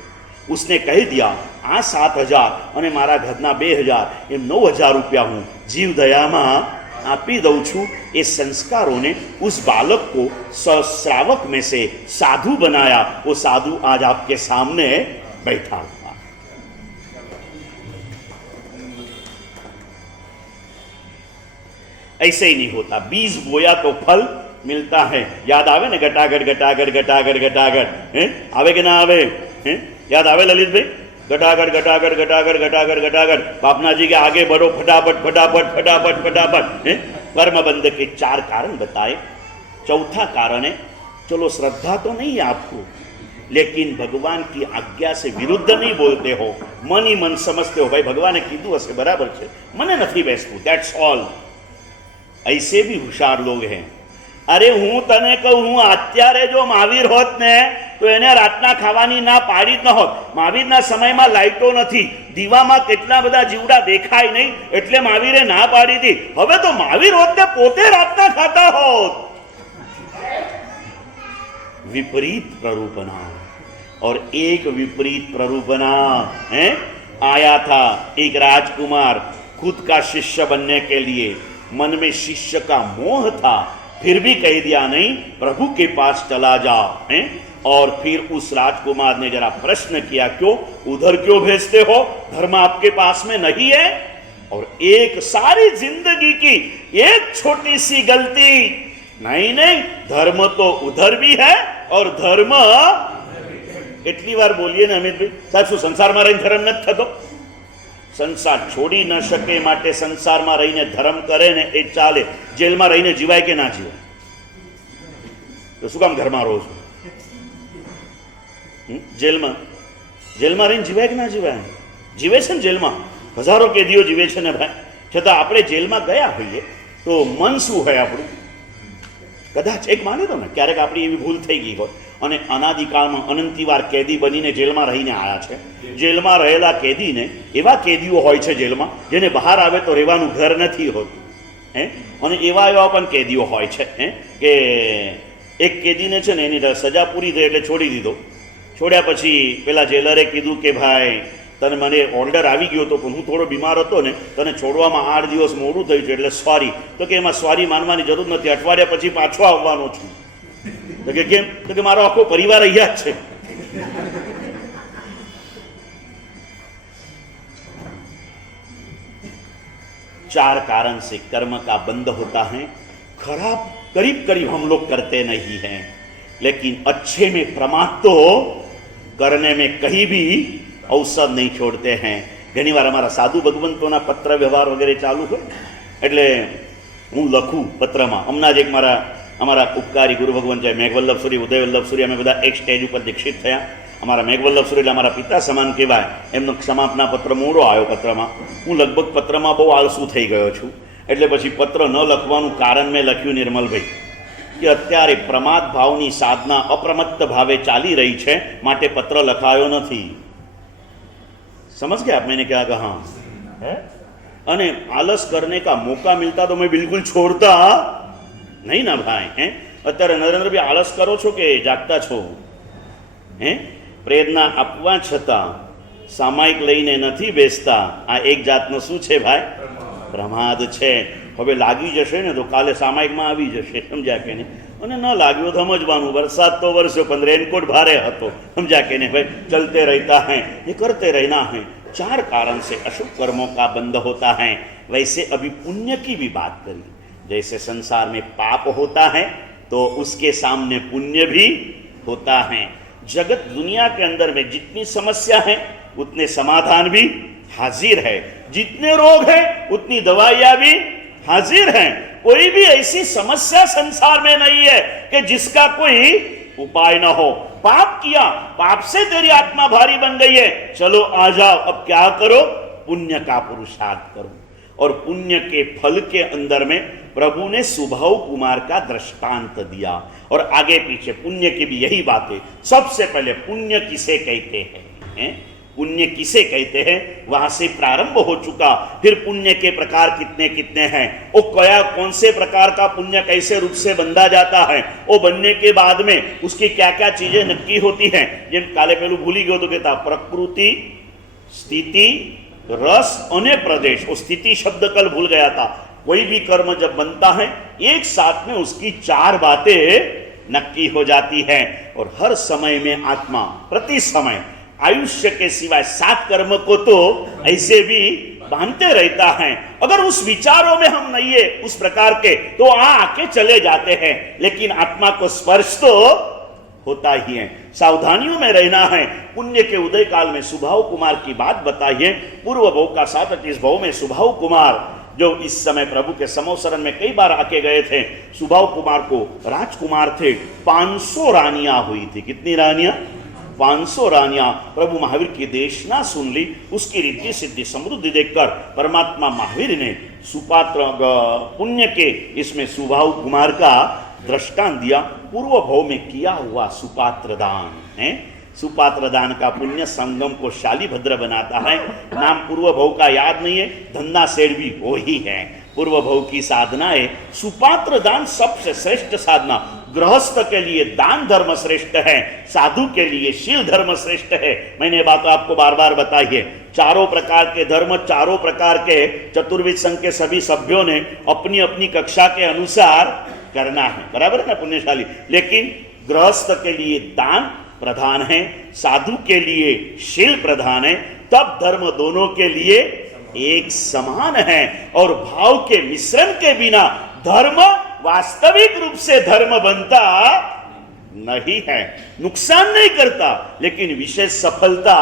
उसने कह दिया आ 7000 અને મારા ઘરના 2000 એમ 9000 રૂપિયા હું જીવ દયામાં આપી દઉં છું। એ સંસ્કારોને उस बालक को श्रावक में से साधु बनाया। वो साधु आज आपके सामने बैठा हुआ। ऐसे ही नहीं होता, बीज बोया तो फल मिलता है। याद आवे ना घटागढ़ घटागढ़ घटागढ़ घटागढ़, आवे कि ना आवे? याद आवे ललित भाई? घटागढ़ घटागढ़ घटागढ़ घटागढ़ घटागढ़। पापना जी के आगे बढ़ो फटाफट फटाफट फटाफट फटाफट। कर्म बंध के 4 कारण बताए। चौथा कारण है, चलो श्रद्धा तो नहीं है आपको, लेकिन भगवान की आज्ञा से विरुद्ध नहीं बोलते हो, मन ही मन समझते हो भाई भगवाने कीधु हशे बराबर है, मने नहीं बेसतुं, दैट्स ऑल। ऐसे भी होशियार लोग हैं। अरे हूँ तने कहूँ अत्यारे जो महावीर होत ने तो एने रातना खावानी ना पाड़ी न होत। महावीरना समयमां लाइटो नथी, दीवामां કેટલા બધા જીવડા દેખાય નહીં એટલે महावीरे ना पाड़ी थी। હવે તો महावीर होत ने पोते रातना खाता होत। विपरीत प्ररूपना, और एक विपरीत प्ररूपना है आया था। एक राजकुमार खुद का शिष्य बनने के लिए, मन में शिष्य का मोह था, फिर भी कह दिया नहीं प्रभु के पास चला जा। और फिर उस राजकुमार ने जरा प्रश्न किया, क्यों उधर क्यों भेजते हो, धर्म आपके पास में नहीं है? और एक सारी जिंदगी की एक छोटी सी गलती, नहीं नहीं धर्म तो उधर भी है और धर्म एटली बार बोलिए ना अमित भाई साहब, शू संसार में रहीने धर्म नहीं थतो? संसार छोड़ी न सके माटे संसार में रहीने धर्म करे ने ए चाले। जेल में रहीने जीवाय के ना जीवाय? तो शू काम घर में रहो छो? जेल में रहीने जीवाय के ना जीवाय? जीवे छे ने जेल में हजारों कैदीओ जीवे छे ने भाई। छतां आपणे जेल में गया होईए तो मन शुं होय आपणुं? कदाच एक मानी दो ने क्यारेक आपणी एवी भूल थई गई होय અને અનાદિકાળમાં અનંતિવાર કેદી બનીને જેલમાં રહીને આયા છે। જેલમાં રહેલા કેદીને એવા કેદીઓ હોય છે જેલમાં જેને બહાર આવે તો રહેવાનું ઘર નથી હોતું, અને એવા એવા પણ કેદીઓ હોય છે કે એક કેદીને છે ને એની સજા પૂરી થઈ એટલે છોડી દીધો। છોડ્યા પછી પેલા જેલરે કીધું કે ભાઈ તને મને ઓર્ડર આવી ગયો હતો પણ હું થોડો બીમાર હતો ને, તને છોડવામાં 8 દિવસ મોડું થયું છે એટલે સોરી। તો કે એમાં સોરી માનવાની જરૂર નથી, અઠવાડિયા પછી પાછો આવવાનો છું। तो कि केम? तो कि मारो आखो परिवार अहींया ज छे। चार कारण से कर्म का बंध होता है। खराब करीब करीब हम लोग करते नहीं हैं, लेकिन अच्छे में प्रमाद तो करने में कहीं भी अवसर नहीं छोड़ते हैं। घनी वार अमारा साधु भगवंतोना पत्र व्यवहार वगैरह चालू हो एटले हूँ लखूँ पत्र में। हमना ज एक मारा अमारा उपकारी गुरु भगवान जय मेघवल्लभ सूरी उदय वल्लभ सूरी अमे बधा एक स्टेज पर दीक्षित थया। अमारा मेघवल्लभ सूरी एटले अमारा पिता समान कहेवाय। एमनो समापना पत्र मोड़ो आव्यो पत्रमा। हूँ लगभग पत्रमा बहु आळसू थई गयो छुं, एटले पछी पत्र न लखवानुं कारण मैं लख्युं निर्मलभाई कि अत्यारे प्रमाद भावनी साधना अप्रमत्त भावे चाली रही है, माटे पत्र लखायो नथी। समझ गए आप मैंने क्या कहा? अने आलस करने का मौका मिलता तो मैं बिल्कुल छोड़ता नहीं ना भाई। अत्यारे नरेंद्र भाई आलस करो छो के जागता छो? प्रेरणा आपवा छतां सामायिक लईने नथी बेसता। आ एक जातनो शुं छे भाई? प्रमाद छे। हवे लागी जशे ने तो काले सामायिक में आवी जशे, समझ्या के नहीं? अने न लाग्यो तो समझवानुं, वरसाद तो वरस्यो पण रेनकोट भारे हतो, समझ्या के नहीं? भाई चलते रहता है, ये करते रहना है। चार कारण से अशुभ कर्मों का बंध होता है। वैसे अभी पुण्य की भी बात करी। जैसे संसार में पाप होता है तो उसके सामने पुण्य भी होता है। जगत दुनिया के अंदर में जितनी समस्या है उतने समाधान भी हाजिर है, जितने रोग है उतनी दवाइयां भी हाजिर हैं। कोई भी ऐसी समस्या संसार में नहीं है कि जिसका कोई उपाय न हो। पाप किया, पाप से तेरी आत्मा भारी बन गई है, चलो आ जाओ, अब क्या करो? पुण्य का पुरुषार्थ करो। और पुण्य के फल के अंदर में प्रभु ने सुभाव कुमार का दृष्टांत दिया। और आगे पीछे पुण्य की भी यही बात है। सबसे पहले पुण्य किसे कहते हैं, पुण्य किसे कहते हैं, वहां से प्रारंभ हो चुका। फिर पुण्य के प्रकार कितने कितने हैं, वो क्या कौन से प्रकार का पुण्य कैसे रूप से बंधा जाता है, वो बनने के बाद में उसकी क्या क्या चीजें नक्की होती हैं। जिन काले पहलू भूली गयो तो कहता प्रकृति, स्थिति, रस और प्रदेश। वो स्थिति शब्द कल भूल गया था। कोई भी कर्म जब बनता है एक साथ में उसकी चार बातें नक्की हो जाती है। और हर समय में आत्मा प्रति समय आयुष्य के सिवाय 7 कर्म को तो ऐसे भी बांधते रहता है। अगर उस विचारों में हम नहीं है उस प्रकार के तो आके चले जाते हैं, लेकिन आत्मा को स्पर्श तो होता ही है। सावधानियों में रहना है। पुण्य के उदय काल में सुभाव कुमार की बात बताइए। पूर्व भव का 37 भव में सुभाव कुमार जो इस समय प्रभु के समोसरण में कई बार आके गए थे, सुभाव कुमार को राजकुमार थे। 500 रानियां हुई थी। कितनी रानियां? 500 रानियां। प्रभु महावीर की देशना सुन ली, उसकी रिद्धि सिद्धि समृद्धि देखकर परमात्मा महावीर ने सुपात्र पुण्य के इसमें सुभाव कुमार का दृष्टांत दिया। पूर्व भव में किया हुआ सुपात्र दान है। सुपात्र दान का पुण्य संगम को शालीभद्र बनाता है। नाम पूर्व भव का याद नहीं है, धंधा सेठ भी वो ही है। पूर्व भव की साधना है सुपात्र दान, सबसे श्रेष्ठ साधना। गृहस्थ के लिए दान धर्म श्रेष्ठ है, साधु के लिए शील धर्म श्रेष्ठ है। मैंने बात आपको बार बार बताई है। चारों प्रकार के धर्म, चारों प्रकार के चतुर्विद संघ के सभी सभ्यों ने अपनी अपनी कक्षा के अनुसार करना है, बराबर है ना पुण्यशाली। लेकिन गृहस्थ के लिए दान प्रधान है, साधु के लिए शील प्रधान है, तब धर्म दोनों के लिए एक समान है। और भाव के मिश्रण के बिना धर्म वास्तविक रूप से धर्म बनता नहीं है। नुकसान नहीं करता, लेकिन विशेष सफलता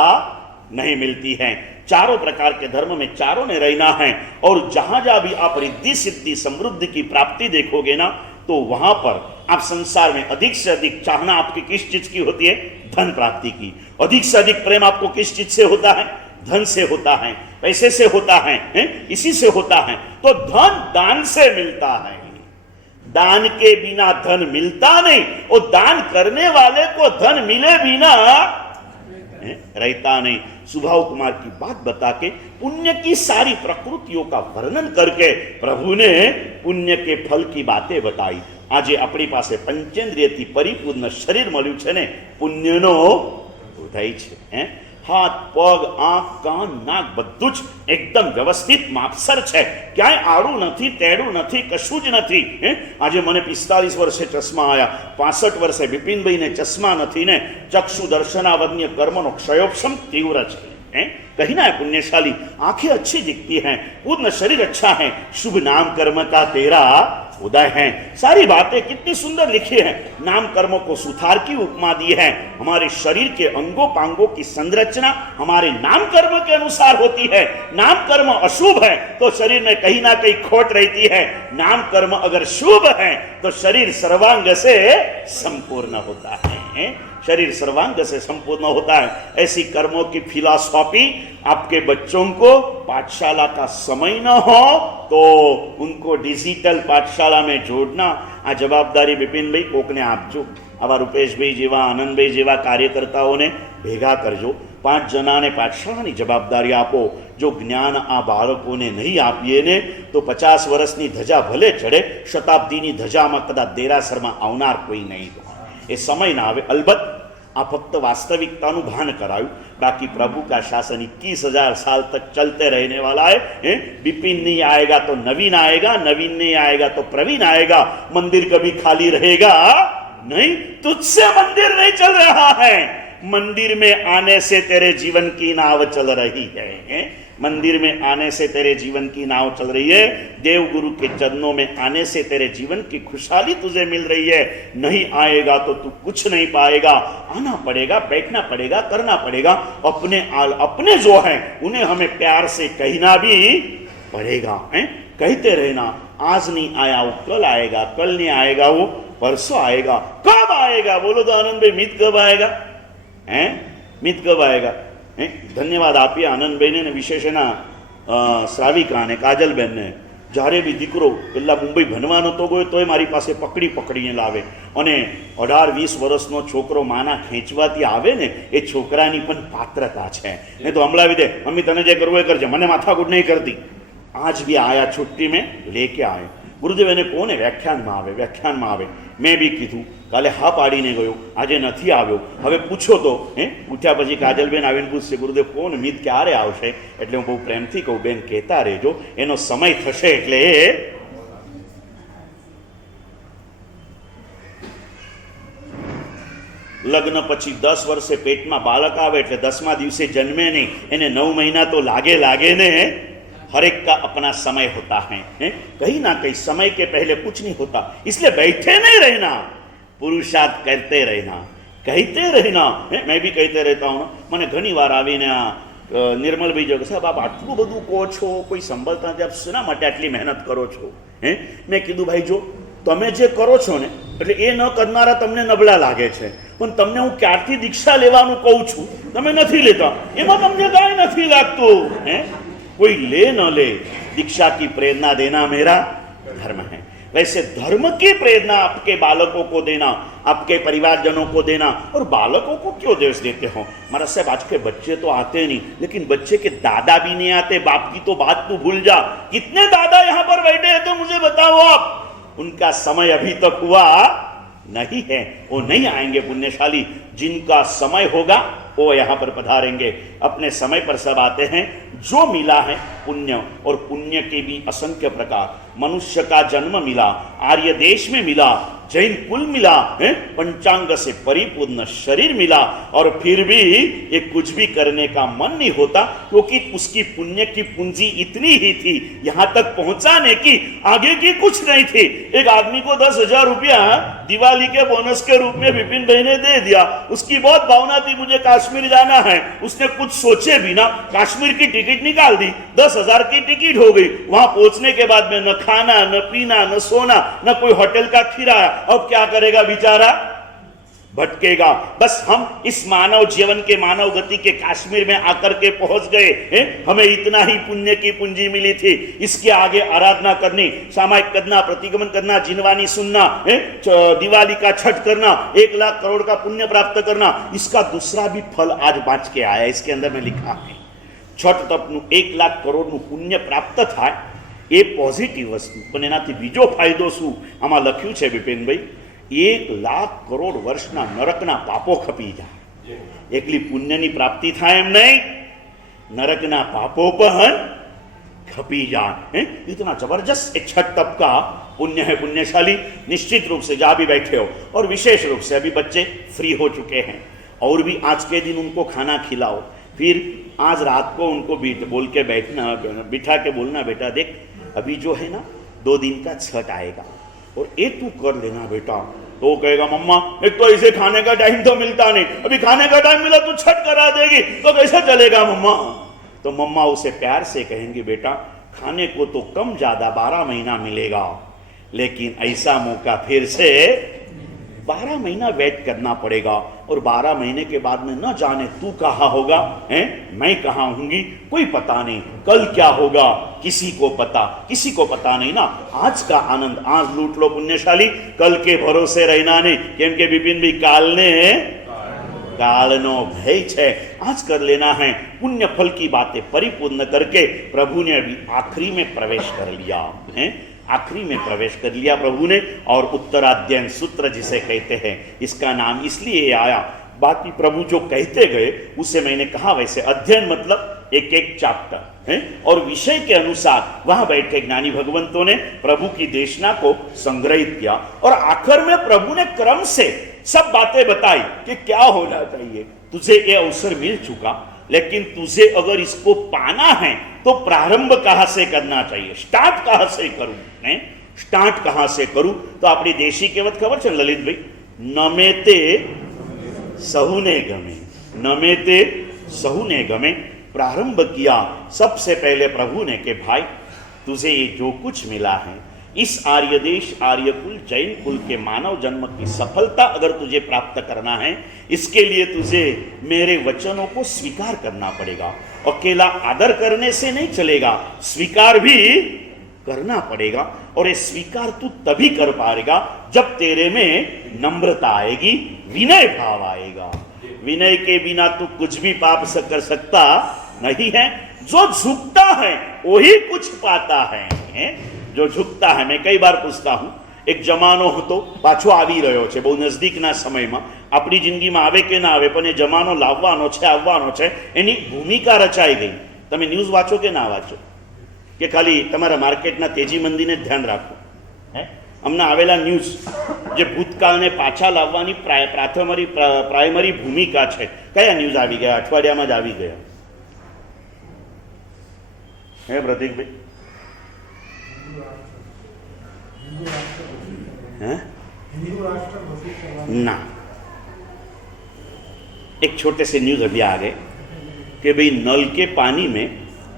नहीं मिलती है। चारों प्रकार के धर्म में चारों ने रहना है। और जहां जहां भी आप रिद्धि सिद्धि समृद्धि की प्राप्ति देखोगे ना, तो वहां पर आप संसार में अधिक से अधिक चाहना आपकी किस चीज की होती है? धन प्राप्ति की। अधिक से अधिक प्रेम आपको किस चीज से होता है? धन से होता है, पैसे से होता है, इसी से होता है। तो धन दान से मिलता है, दान के बिना धन मिलता नहीं। और दान करने वाले को धन मिले बिना रहता नहीं। सुभाव कुमार की बात बता के पुण्य की सारी प्रकृतियों का वर्णन करके प्रभु ने पुण्य के फल की बातें बताई। આજે આપણી પાસે પંચેન્દ્રિયથી પરિપૂર્ણ શરીર મળ્યું છે ને, પુણ્યનો ઉદય છે। હાથ, પગ, આંખ, કાન, નાક બધું જ એકદમ વ્યવસ્થિત માપસર છે। ક્યાંય આડું નથી, તેડું નથી, કશું જ નથી। આજે મને 45 વર્ષે ચશ્મા આવ્યા, 65 વર્ષે બિપિનભાઈને ચશ્મા નથી ને। ચક્ષુ દર્શનાવન્ય કર્મનો ક્ષયોક્ષમ તીવ્ર છે। कहीं ना पुण्यशाली, आंखें अच्छी दिखती हैं, पूर्ण शरीर अच्छा है, शुभ नाम कर्म का तेरा उदय है। सारी बातें कितनी सुंदर लिखी है। नाम कर्मों को सुथार की उपमा दी है। हमारे शरीर के अंगों पांगों की संरचना हमारे नाम कर्म के अनुसार होती है। नाम कर्म अशुभ है तो शरीर में कहीं ना कहीं खोट रहती है। नाम कर्म अगर शुभ है तो शरीर सर्वांग से संपूर्ण होता है। शरीर सर्वांग से संपूर्ण होता है। ऐसी कर्मों की फिलॉसफी आपके बच्चों को पाठशाला का समय न हो तो उनको डिजिटल पाठशाला में जोड़ना आ जवाबदारी बिपिन भाई कोकने आपजो। आवा रुपेश भाई जेवा, आनंद भाई जेवा कार्यकर्ताओं ने भेगा करजो। 5 जनाने पाठशालानी जवाबदारी आपो। जो ज्ञान आ बाळकोने नहीं आपीए ने तो 50 वर्षनी धजा भले चढ़े, शताब्दीनी धजामां कदाच देरासरमां आवनार कोई नहीं हो। ए समय ना आवे। अलबत्त आ फक्त वास्तविकतानु भान करायु। बाकी प्रभु का शासन 21,000 साल तक चलते रहने वाला है। बिपिन नहीं आएगा तो नवीन आएगा, नवीन नहीं आएगा तो प्रवीण आएगा। मंदिर कभी खाली रहेगा नहीं। तुझसे मंदिर नहीं चल रहा है, मंदिर में आने से तेरे जीवन की नाव चल रही है। मंदिर में आने से तेरे जीवन की नाव चल रही है। देव गुरु के चरणों में आने से तेरे जीवन की खुशहाली तुझे मिल रही है। नहीं आएगा तो तू कुछ नहीं पाएगा। आना पड़ेगा, बैठना पड़ेगा, करना पड़ेगा। अपने जो हैं उन्हें हमें प्यार से कहना भी पड़ेगा। कहते रहना, आज नहीं आया वो कल आएगा, कल नहीं आएगा वो परसों आएगा। कब आएगा बोलो तो आनंद भाई, मित कब आएगा? मित कब आएगा? धन्यवाद आपीए आनंद भाई ने। विशेष શ્રાવિકા અને કાજલબેનને જ્યારે બી દીકરો પહેલાં મુંબઈ ભણવા નહોતો ગયો તોય મારી પાસે પકડીને લાવે, અને 18-20 વર્ષનો છોકરો માના ખેંચવાથી આવે ને એ છોકરાની પણ પાત્રતા છે. નહીં તો હમણાવી દે, મમ્મી તને જે કરવું એ કરજે, મને માથાકૂટ નહીં કરતી. આજ બી આયા છુટ્ટી મેં લેકે આયા. ગુરુદેવ એને કહો ને વ્યાખ્યાનમાં આવે. મેં બી કીધું, કાલે હા પાડીને ગયો, આજે નથી આવ્યો. હવે પૂછો તો પૂછ્યા પછી કાજલબેન આવીને પૂછશે, ગુરુદેવ કહો ને મિત ક્યારે આવશે? એટલે હું બહુ પ્રેમથી કહું, બેન કહેતા રહેજો, એનો સમય થશે એટલે લગ્ન પછી 10 વર્ષે પેટમાં બાળક આવે એટલે 10મા દિવસે જન્મે નહીં, એને 9 મહિના તો લાગે ને. हर एक का अपना समय होता है, कहीं ना कहीं समय के पहले कुछ नहीं होता. इसलिए बैठे नहीं रहना, पुरुषार्थ करते रहना, कहते रहना. मैं भी कहते रहता हूँ. मैंने घनी વાર આવીને નિર્મલભાઈ જો સાહેબ આપ આટલું બધું કહો છો, કોઈ સંભળતા નથી, આપ શેના માટે આટલી મહેનત કરો છો? મેં કીધું ભાઈ જો તમે જે કરો છો ને એટલે એ ન કરનારા તમને નબળા લાગે છે, પણ તમને હું ક્યારથી દીક્ષા લેવાનું કહું છું તમે નથી લેતા, એમાં તમને કાંઈ નથી લાગતું. कोई ले न ले, दीक्षा की प्रेरणा देना मेरा धर्म है. वैसे धर्म की प्रेरणा आपके बालकों को देना, आपके परिवारजनों को देना. और बालकों को क्यों देश देते हो? महाराज साहब आज के बच्चे तो आते नहीं, लेकिन बच्चे के दादा भी नहीं आते. बाप की तो बात तू भूल जा. कितने दादा यहाँ पर बैठे हैं तो मुझे बताओ आप, उनका समय अभी तक हुआ नहीं है, वो नहीं आएंगे पुण्यशाली. जिनका समय होगा वो यहाँ पर पधारेंगे. अपने समय पर सब आते हैं. जो मिला है पुण्य, और पुण्य के भी असंख्य प्रकार. मनुष्य का जन्म मिला, आर्य देश में मिला, जैन कुल मिला, पंचांग से परिपूर्ण शरीर मिला, और फिर भी ये कुछ भी करने का मन नहीं होता, क्योंकि उसकी पुण्य की पूंजी इतनी ही थी, यहाँ तक पहुंचाने की, आगे की कुछ नहीं थी. एक आदमी को 10,000 रुपया दिवाली के बोनस के रूप में विपिन भाई ने दे दिया. उसकी बहुत भावना थी मुझे कश्मीर जाना है, उसने कुछ सोचे बिना कश्मीर की टिकट निकाल दी. 10,000 की टिकट हो गई. वहां पहुंचने के बाद में न खाना, न पीना, न सोना, न कोई होटल का किराया. अब क्या करेगा बेचारा? भटकेगा. बस हम इस मानव जीवन के मानव गति के कश्मीर में आकर के पहुंच गए. हमें इतना ही पुण्य की पूंजी मिली थी. इसके आगे आराधना करनी, सामायिक करना, प्रतिगमन करना, जिनवानी सुनना, दिवाली का छठ करना, 1 लाख करोड़ का पुण्य प्राप्त करना, इसका दूसरा भी फल आज बाँच के आया. इसके अंदर में लिखा है छठ तपनु 1 लाख करोड़ पुण्य प्राप्त थाय એ પોઝિટિવ વસ્તુ. પણ એનાથી બીજો ફાયદો શું આમાં લખ્યું છે બિપિનભાઈ? 1 લાખ કરોડ વર્ષના નરકના પાપો ખપી જાય. એકલી પુણ્યની પ્રાપ્તિ થાય એમ નહીં, નરકના પાપો પણ खपी जाए. इतना जबरदस्त एक छठ तप का पुण्य है पुण्यशाली. निश्चित रूप से जहाँ भी बैठे हो, और विशेष रूप से अभी बच्चे फ्री हो चुके हैं, और भी आज के दिन उनको खाना खिलाओ. फिर आज रात को उनको बोल के बैठना, बिठा के बोलना, बेटा देख अभी जो है ना 2 दिन का छठ आएगा और ये तू कर लेना बेटा. तो वो कहेगा मम्मा एक तो ऐसे खाने का टाइम तो मिलता नहीं, अभी खाने का टाइम मिला तो छठ करा देगी तो कैसा चलेगा मम्मा? तो मम्मा उसे प्यार से कहेंगे बेटा खाने को तो कम ज्यादा 12 महीना मिलेगा, लेकिन ऐसा मौका फिर से 12 महीना वेट करना पड़ेगा, और 12 महीने के बाद में न जाने तू कहाँ होगा, मैं कहाँ होंगी, कोई पता नहीं. कल क्या होगा किसी को पता नहीं ना. आज का आनंद आज लूट लो पुण्यशाली, कल के भरोसे रहना नहीं. केम के विपिन भी कालनो भय छे. आज कर लेना है पुण्य फल की बातें परिपूर्ण करके. प्रभु ने अभी आखिरी में प्रवेश कर लिया है, आखिरी में प्रवेश कर लिया प्रभु ने. और उत्तराध्ययन सूत्र जिसे कहते हैं, इसका नाम इसलिए आया. बाकी प्रभु जो कहते गए उसे मैंने कहा, वैसे अध्ययन मतलब एक एक चैप्टर है, और विषय के अनुसार वहां बैठे ज्ञानी भगवंतों ने प्रभु की देशना को संग्रहित किया, और आखिर में प्रभु ने क्रम से सब बातें बताई कि क्या होना चाहिए. तुझे ये अवसर मिल चुका, लेकिन तुझे अगर इसको पाना है तो प्रारंभ कहां से करना चाहिए, स्टार्ट कहां से करूं, स्टार्ट कहां से करूं. तो अपनी देशी कહેવત खबर છે ललित भाई, नमे ते सहुने गमे, नमे ते सहुने गमे. प्रारंभ किया सबसे पहले प्रभु ने कि भाई तुझे ये जो कुछ मिला है इस आर्य देश आर्य कुल जैन कुल के मानव जन्म की सफलता अगर तुझे प्राप्त करना है, इसके लिए तुझे मेरे वचनों को स्वीकार करना पड़ेगा। अकेला आदर करने से नहीं चलेगा, स्वीकार भी करना पड़ेगा। और ये स्वीकार तू तभी कर पाएगा जब तेरे में नम्रता आएगी, विनय भाव आएगा। विनय के बिना तू कुछ भी पाप कर सकता नहीं है। जो झुकता है वही कुछ पाता है। जो झुकता है, मैं कई बार पूछता हूं, एक जमानो હતો પાછો આવી રહ્યો છે બહુ નજદીકના સમયમાં, આપણી જિંદગીમાં આવે કે ના આવે પણ એ જમાનો લાવવાનો છે, આવવાનો છે, એની ભૂમિકા રચાઈ ગઈ। તમે ન્યૂઝ વાંચો કે ના વાંચો, કે ખાલી તમારા માર્કેટના તેજી મંદીને ધ્યાન રાખો? હે, અમને આવેલા ન્યૂઝ જે ભૂતકાળને પાછા લાવવાની પ્રાઇમરી ભૂમિકા છે, કયા ન્યૂઝ આવી ગયા? અઠવાડિયામાં જ આવી ગયા। હે પ્રતિકભાઈ? ना, एक छोटे से न्यूज अभी आ गए कि भाई नल के पानी में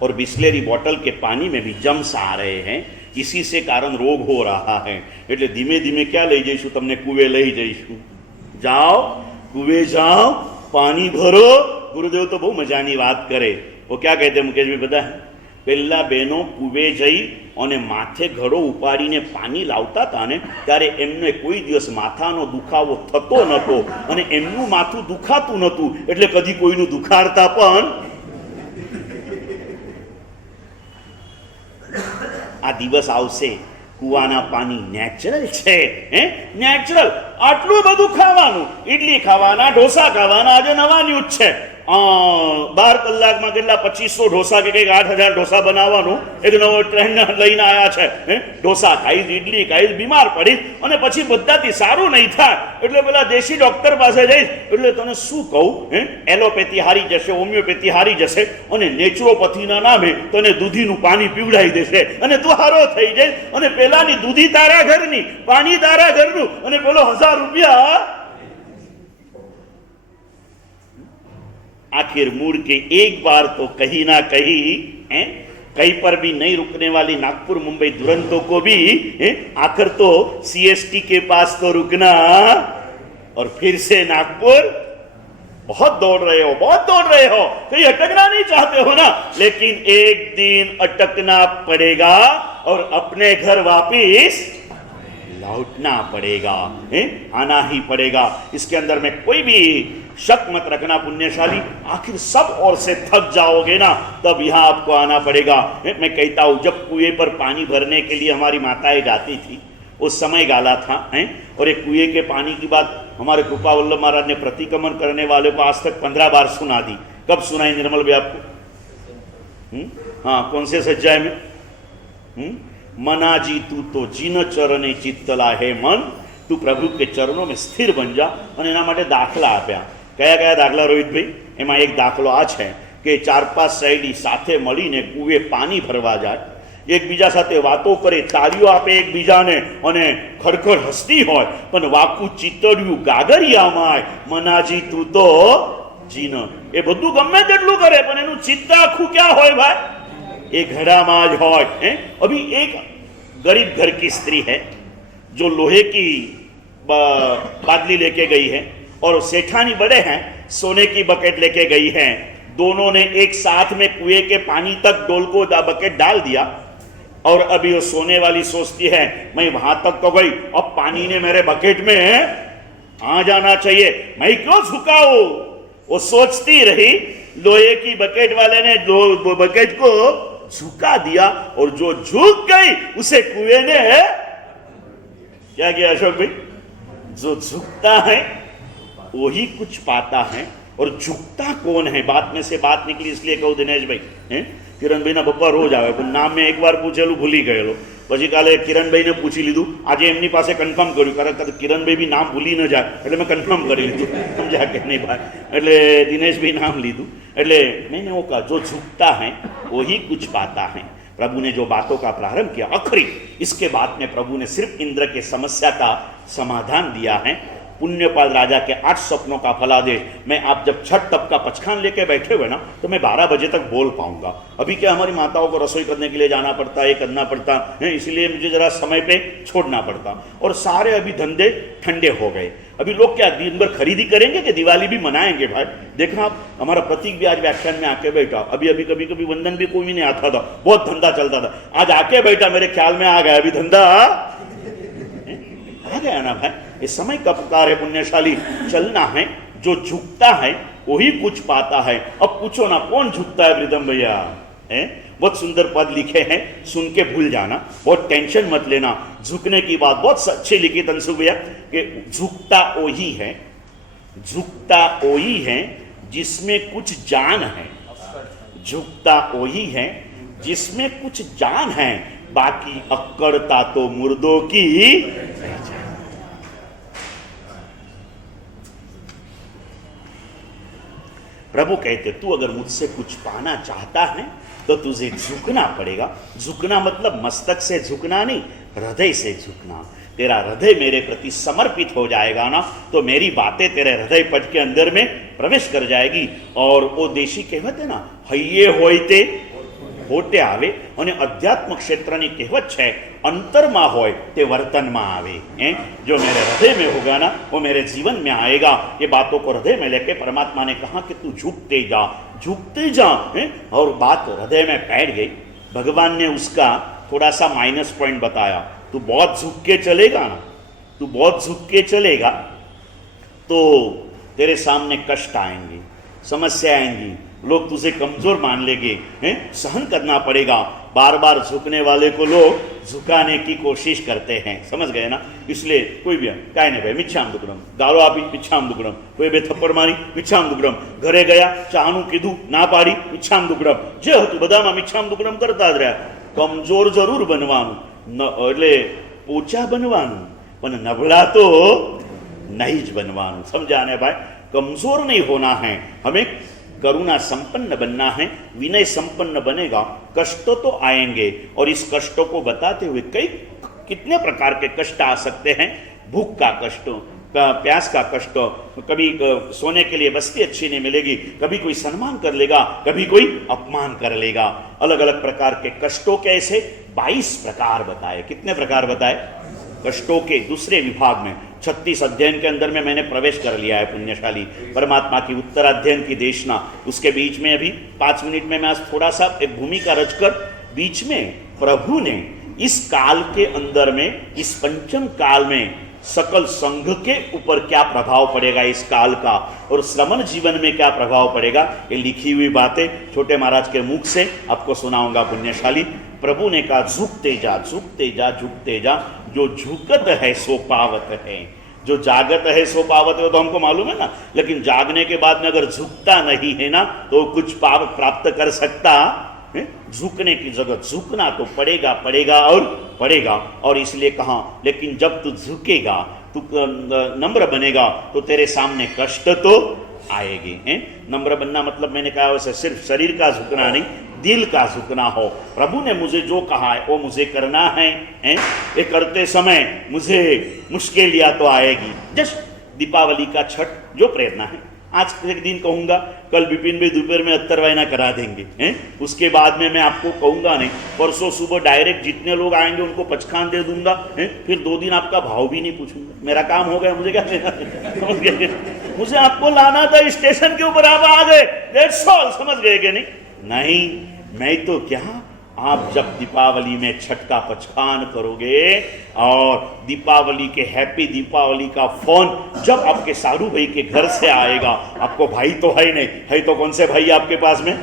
और बिस्लेरी बॉटल के पानी में भी जम्स आ रहे हैं, इसी से कारण रोग हो रहा है। એટલે ધીમે ધીમે क्या લઈ જઈશું? તમને કુવે લઈ જઈશું। જાઓ કુવે જાઓ, પાણી ભરો। ગુરુદેવ તો બહુ મજાની વાત કરે। वो क्या कहते मुकेशભાઈ पता है? પહેલા બહેનો કુવે જઈ અને માથે ઘડો ઉપાડીને પાણી લાવતા હતા ને, ત્યારે એમને કોઈ દિવસ માથાનો દુખાવો થતો નહોતો અને એમનું માથું દુખાતું નહોતું, એટલે કદી કોઈનું દુખાડતા પણ। આ દિવસ આવશે, કુવાના પાણી નેચરલ છે, હે નેચરલ। આટલું બધું ખાવાનું, ઇડલી ખાવાના, ઢોસા ખાવાના, આજે નવા ન્યૂઝ છે 12 કલાકમાં કેટલા 2500 ઢોસા કે કંઈક 8000 ઢોસા બનાવવાનું એક નવો ટ્રેન્ડ લઈને આવ્યા છે। ઢોસા ખાઈ, ઇડલી ખાઈ, બીમાર પડી અને પછી બધાથી સારું નહીં થાય એટલે પેલા દેશી ડોક્ટર પાસે જઈશ એટલે તને શું કહું? એલોપેથી હારી જશે, હોમિયોપેથી હારી જશે અને નેચરોપેથીના નામે તને દૂધીનું પાણી પીવડાવી દેશે અને તું હારો થઈ જઈશ અને પેલાની દૂધી તારા ઘરની, પાણી તારા ઘરનું અને પેલો 1000 રૂપિયા। आखिर मुड़ के एक बार तो कहीं ना कहीं पर भी नहीं रुकने वाली नागपुर मुंबई दुरंतों को भी आखिर तो सीएसटी के पास तो रुकना। और फिर से नागपुर बहुत दौड़ रहे हो, बहुत दौड़ रहे हो, कहीं अटकना नहीं चाहते हो ना, लेकिन एक दिन अटकना पड़ेगा और अपने घर वापिस लौटना पड़ेगा, आना ही पड़ेगा। इसके अंदर में कोई भी शक मत रखना पुण्यशाली। आखिर सब ओर से थक जाओगे ना, तब यहाँ आपको आना पड़ेगा। मैं कहता हूँ, जब कुएं पर पानी भरने के लिए हमारी माताएं जाती थी, उस समय गाला था। और एक कुएं के पानी की बात हमारे कृपा वल्लभ महाराज ने प्रतिक्रमण करने वाले को आज तक 15 बार सुना दी। कब सुनाई निर्मल भाई आपको? हाँ, कौन से सज्जाए में? मनाजी तू तो जीन चरणे चित्तला है मन, तू प्रभु के चरणों में स्थिर बन जा। અને એના માટે દાખલા આપ્યા। કયા કયા દાખલા રોહિતભાઈ? એમાં એક દાખલો આ છે કે 4-5 સહેલી સાથે મળીને કુએ પાણી ભરવા જાય, એકબીજા સાથે વાતો કરે, તાળીઓ આપે એકબીજાને અને ખડખડ હસતી હોય, પણ વાકું ચિતડ્યું ગાગરિયામાં મનાજી તું તો જીન। એ બધું ગમે તેટલું કરે પણ એનું ચિત્ત આખું ક્યાં હોય ભાઈ? એ ઘડામાં જ હોય। अभी एक गरीब घर की स्त्री है जो लोहे की बादली लेके गई है और सेठानी बड़े हैं, सोने की बकेट लेके गई है। दोनों ने एक साथ में कुएं के पानी तक डोल को बकेट डाल दिया और अभी वो सोने वाली सोचती है मैं वहां तक तो गई, अब पानी ने मेरे बकेट में आ जाना चाहिए, मैं क्यों झुकाऊं? वो सोचती रही, लोहे की बकेट वाले ने बकेट को झुका दिया और जो झुक गई उसे कुएं ने क्या किया अशोक भाई? जो झुकता है वही कुछ पाता है। और झुकता कौन है? बात में से बात निकली इसलिए कहूँ दिनेश भाई, किरण भाई ना पप्पा रोज आवे पण नाम में एक बार पूछेलू भूली गયેલો, પછી કાલે કિરણભાઈ ને પૂછી લીધું, આજે એમની પાસે કન્ફર્મ કર્યું, કારણ કે કિરણભાઈ બી નામ ભૂલી ન જાય એટલે મેં કન્ફર્મ કરી લીધું, સમજ્યા કે નહીં ભાઈ? એટલે દિનેશભાઈ નામ લીધું એટલે मैंने वो कहा जो झुकता है वही कुछ पाता है। प्रभु ने जो बातों का प्रारंभ किया आखिरी, इसके बाद में प्रभु ने सिर्फ इंद्र के समस्या का समाधान दिया है। पुण्यपाल राजा के 8 सपनों का फलादेश। मैं आप जब छठ तप का पचखान लेके बैठे हुए ना तो मैं 12 बजे तक बोल पाऊंगा। अभी क्या हमारी माताओं को रसोई करने के लिए जाना पड़ता है, करना पड़ता है, इसलिए मुझे जरा समय पे छोड़ना पड़ता। और सारे अभी धंधे ठंडे हो गए। अभी लोग क्या दिन भर खरीदी करेंगे कि दिवाली भी मनाएंगे? भाई देखना आप, हमारा प्रतीक भी आज व्याख्यान में आके बैठा। अभी अभी कभी कभी वंदन भी कोई भी नहीं आता था, बहुत धंधा चलता था, आज आके बैठा, मेरे ख्याल में आ गया अभी धंधा आ गया ना भाई। इस समय का पुकार है पुण्यशाली, चलना है। जो झुकता है वही कुछ पाता है। अब पूछो ना कौन झुकता है प्रीतम भैया? बहुत सुंदर पद लिखे हैं, सुन के भूल जाना, बहुत टेंशन मत लेना। झुकने की बात बहुत अच्छी लिखी तंसु भैया कि झुकता वही है, झुकता वही है जिसमें कुछ जान है। झुकता वही है जिसमें कुछ जान है, बाकी अक्कड़ता तो मुर्दों की। प्रभु कहते तू अगर मुझसे कुछ पाना चाहता है तो तुझे झुकना पड़ेगा। झुकना मतलब मस्तक से झुकना नहीं, हृदय से झुकना। तेरा हृदय मेरे प्रति समर्पित हो जाएगा ना तो मेरी बातें तेरे हृदय पट के अंदर में प्रवेश कर जाएगी। और वो देशी कહેવત है ना, हइये होयते होते आवे। અને અધ્યાત્મ ક્ષેત્રની કહેવત છે, અંતરમાં હોય તે વર્તનમાં આવે। जो मेरे हृदय में होगा ना वो मेरे जीवन में आएगा। ये बातों को हृदय में लेके परमात्मा ने कहा कि तू झुकते जा, झुकते जा। और बात हृदय में बैठ गई। भगवान ने उसका थोड़ा सा माइनस पॉइंट बताया। तू बहुत झुक के चलेगा ना, तू बहुत झुक के चलेगा तो तेरे सामने कष्ट आएंगे, समस्या आएंगी, लोग तुझे कमजोर मान लेंगे, सहन करना पड़ेगा। बार बार झुकने वाले को लोग झुकाने की कोशिश करते हैं, समझ गए ना? इसलिए कोई भी काय नहीं भाई मिच्छाम दुकड़म, गालो आपी मिच्छाम दुकड़म, कोई बे थप्पड़ मारी मिच्छाम दुकड़म, घरे गया चाहनु कीधु ना पाड़ी मिच्छाम दुकड़म, जे हतुं बधामां मिच्छाम दुकड़म करता ज रह्या। कमजोर जरूर बनवानुं, એટલે પોચા बनवानुं, पण नबळा तो नहीं ज बनवानुं। समझा ने भाई? कमजोर नहीं होना है, हमें करुणा संपन्न बनना है। विनय संपन्न बनेगा, कष्ट तो आएंगे। और इस कष्टों को बताते हुए कितने प्रकार के कष्ट आ सकते हैं। भूख का कष्ट, प्यास का कष्ट, कभी सोने के लिए बस्ती अच्छी नहीं मिलेगी, कभी कोई सम्मान कर लेगा, कभी कोई अपमान कर लेगा। अलग अलग प्रकार के कष्टों के ऐसे 22 प्रकार बताए। कितने प्रकार बताए? कष्टों के दूसरे विभाग में 36 अध्ययन के अंदर में मैंने प्रवेश कर लिया है पुण्यशाली। परमात्मा की उत्तराध्ययन की देशना, उसके बीच में अभी 5 मिनट में मैं आज थोड़ा सा एक भूमिका रचकर बीच में प्रभु ने इस काल के अंदर में, इस पंचम काल में सकल संघ के ऊपर क्या प्रभाव पड़ेगा इस काल का, और श्रमण जीवन में क्या प्रभाव पड़ेगा, ये लिखी हुई बातें छोटे महाराज के मुख से आपको सुनाऊंगा पुण्यशाली। प्रभु ने कहा झुकते जा, झुकते जा, झुकते जा। जो झुकत है सो पावत है, जो जागत है सो पावत है, तो हमको मालूम है ना। लेकिन जागने के बाद में अगर झुकता नहीं है ना तो कुछ पाव प्राप्त कर सकता है? झुकने की जगह झुकना तो पड़ेगा, पड़ेगा और पड़ेगा। और इसलिए कहा लेकिन जब तू झुकेगा, तू नम्र बनेगा तो तेरे सामने कष्ट तो आएगी। नम्र बनना मतलब मैंने कहा वैसे सिर्फ शरीर का झुकना नहीं, दिल का झुकना हो। प्रभु ने मुझे जो कहा है वो मुझे करना है। ये करते समय मुझे मुश्किलियां तो आएगी। जस्ट दीपावली का छठ जो प्रेरणा है, आज एक दिन कहूंगा, कल विपिन भाई दोपहर में अत्तर वायना करा देंगे। उसके बाद में मैं आपको कहूंगा नहीं, परसों सुबह डायरेक्ट जितने लोग आएंगे उनको पचखान दे दूंगा। फिर 2 दिन आपका भाव भी नहीं पूछूंगा, मेरा काम हो गया, मुझे क्या लेना। मुझे आपको लाना था स्टेशन के ऊपर, आप आ गए, दैट्स ऑल। समझ गए कि नहीं, मैं तो क्या, आप जब दीपावली में छठ का पचखान करोगे और दीपावली के हैप्पी दीपावली का फोन जब आपके सारू भाई के घर से आएगा, आपको भाई तो है नहीं, है तो कौन से भाई आपके पास में?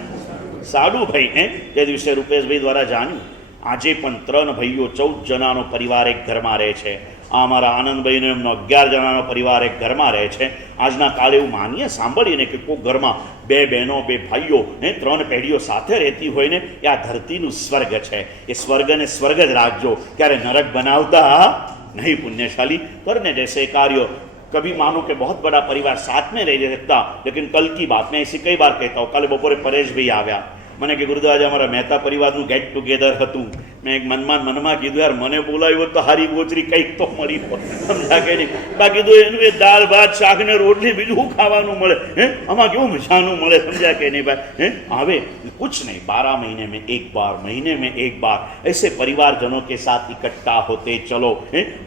सारू भाई हैं। તે દિવસે રૂપેશભાઈ દ્વારા જાણ્યું, આજે પણ 3 ભાઈઓ 14 જણાનો પરિવાર એક ઘરમાં રહે છે। આ અમારા આનંદભાઈને એમનો 11 જણાનો પરિવાર એક ઘરમાં રહે છે। આજના કાળે એવું માનીએ સાંભળીને કે કોઈ ઘરમાં 2 બહેનો 2 ભાઈઓ 3 પેઢીઓ સાથે રહેતી હોય ને, એ આ ધરતીનું સ્વર્ગ છે। એ સ્વર્ગને સ્વર્ગ જ રાખજો, ક્યારે નરક બનાવતા नहीं। पुण्यशाली करने जैसे कार्य, कभी मानो कि बहुत बड़ा परिवार साथ में रह सकता, लेकिन कल की बात मैं ऐसी कई बार कहता हूँ। कल बपोरे परेश भाई आव्या, मैंने कि गुरुद्वारा अमरा मेहता परिवार गेट टुगेधर हतुं, મેં એક મનમાં કીધું યાર મને બોલાવ્યો તો હારી ગોચરી કંઈક તો મળી હોય, સમજા કે નહીં? બાકી તો એનું એ દાળ ભાત શાક ને રોટલી બીજું શું ખાવાનું મળે? આમાં કેવું મજાનું મળે, સમझा કે नहीं भाई? હવે कुछ नहीं, 12 महीने में एक बार, महीने में एक बार ऐसे परिवारजनों के साथ इकट्ठा होते चलो।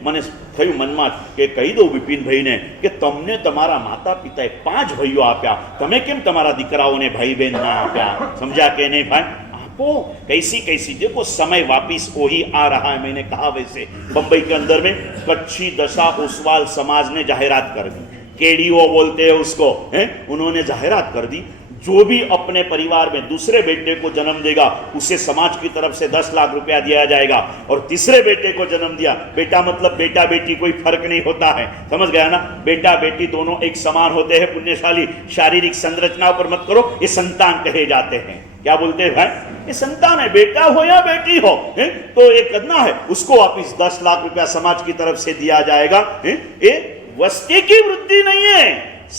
મને થયું મનમાં કે કહી દઉં બિપિનભાઈને કે તમને તમારા માતા પિતાએ 5 ભાઈઓ આપ્યા, તમે કેમ તમારા દીકરાઓને ભાઈ બહેન ના આપ્યા? समझा કે नहीं भाई? आपको कैसी कैसी देखो समय वापिस वही आ रहा है। मैंने कहा वैसे बंबई के अंदर में कच्छी दशा ओसवाल समाज ने जाहिरात कर दी, केडीओ बोलते हैं उसको, उन्होंने जाहिरात कर दी जो भी अपने परिवार में दूसरे बेटे को जन्म देगा उसे समाज की तरफ से 10 लाख रुपया दिया जाएगा, और तीसरे बेटे को जन्म दिया, बेटा मतलब बेटा बेटी कोई फर्क नहीं होता है, समझ गया ना? बेटा बेटी दोनों एक समान होते हैं, पुण्यशाली। शारीरिक संरचना पर मत करो, ये संतान कहे जाते हैं। क्या बोलते हैं भाई? ये संतान है, बेटा हो या बेटी हो, तो ये करना है, उसको वापिस 10 लाख रुपया समाज की तरफ से दिया जाएगा। ये वस्ती की वृद्धि नहीं है,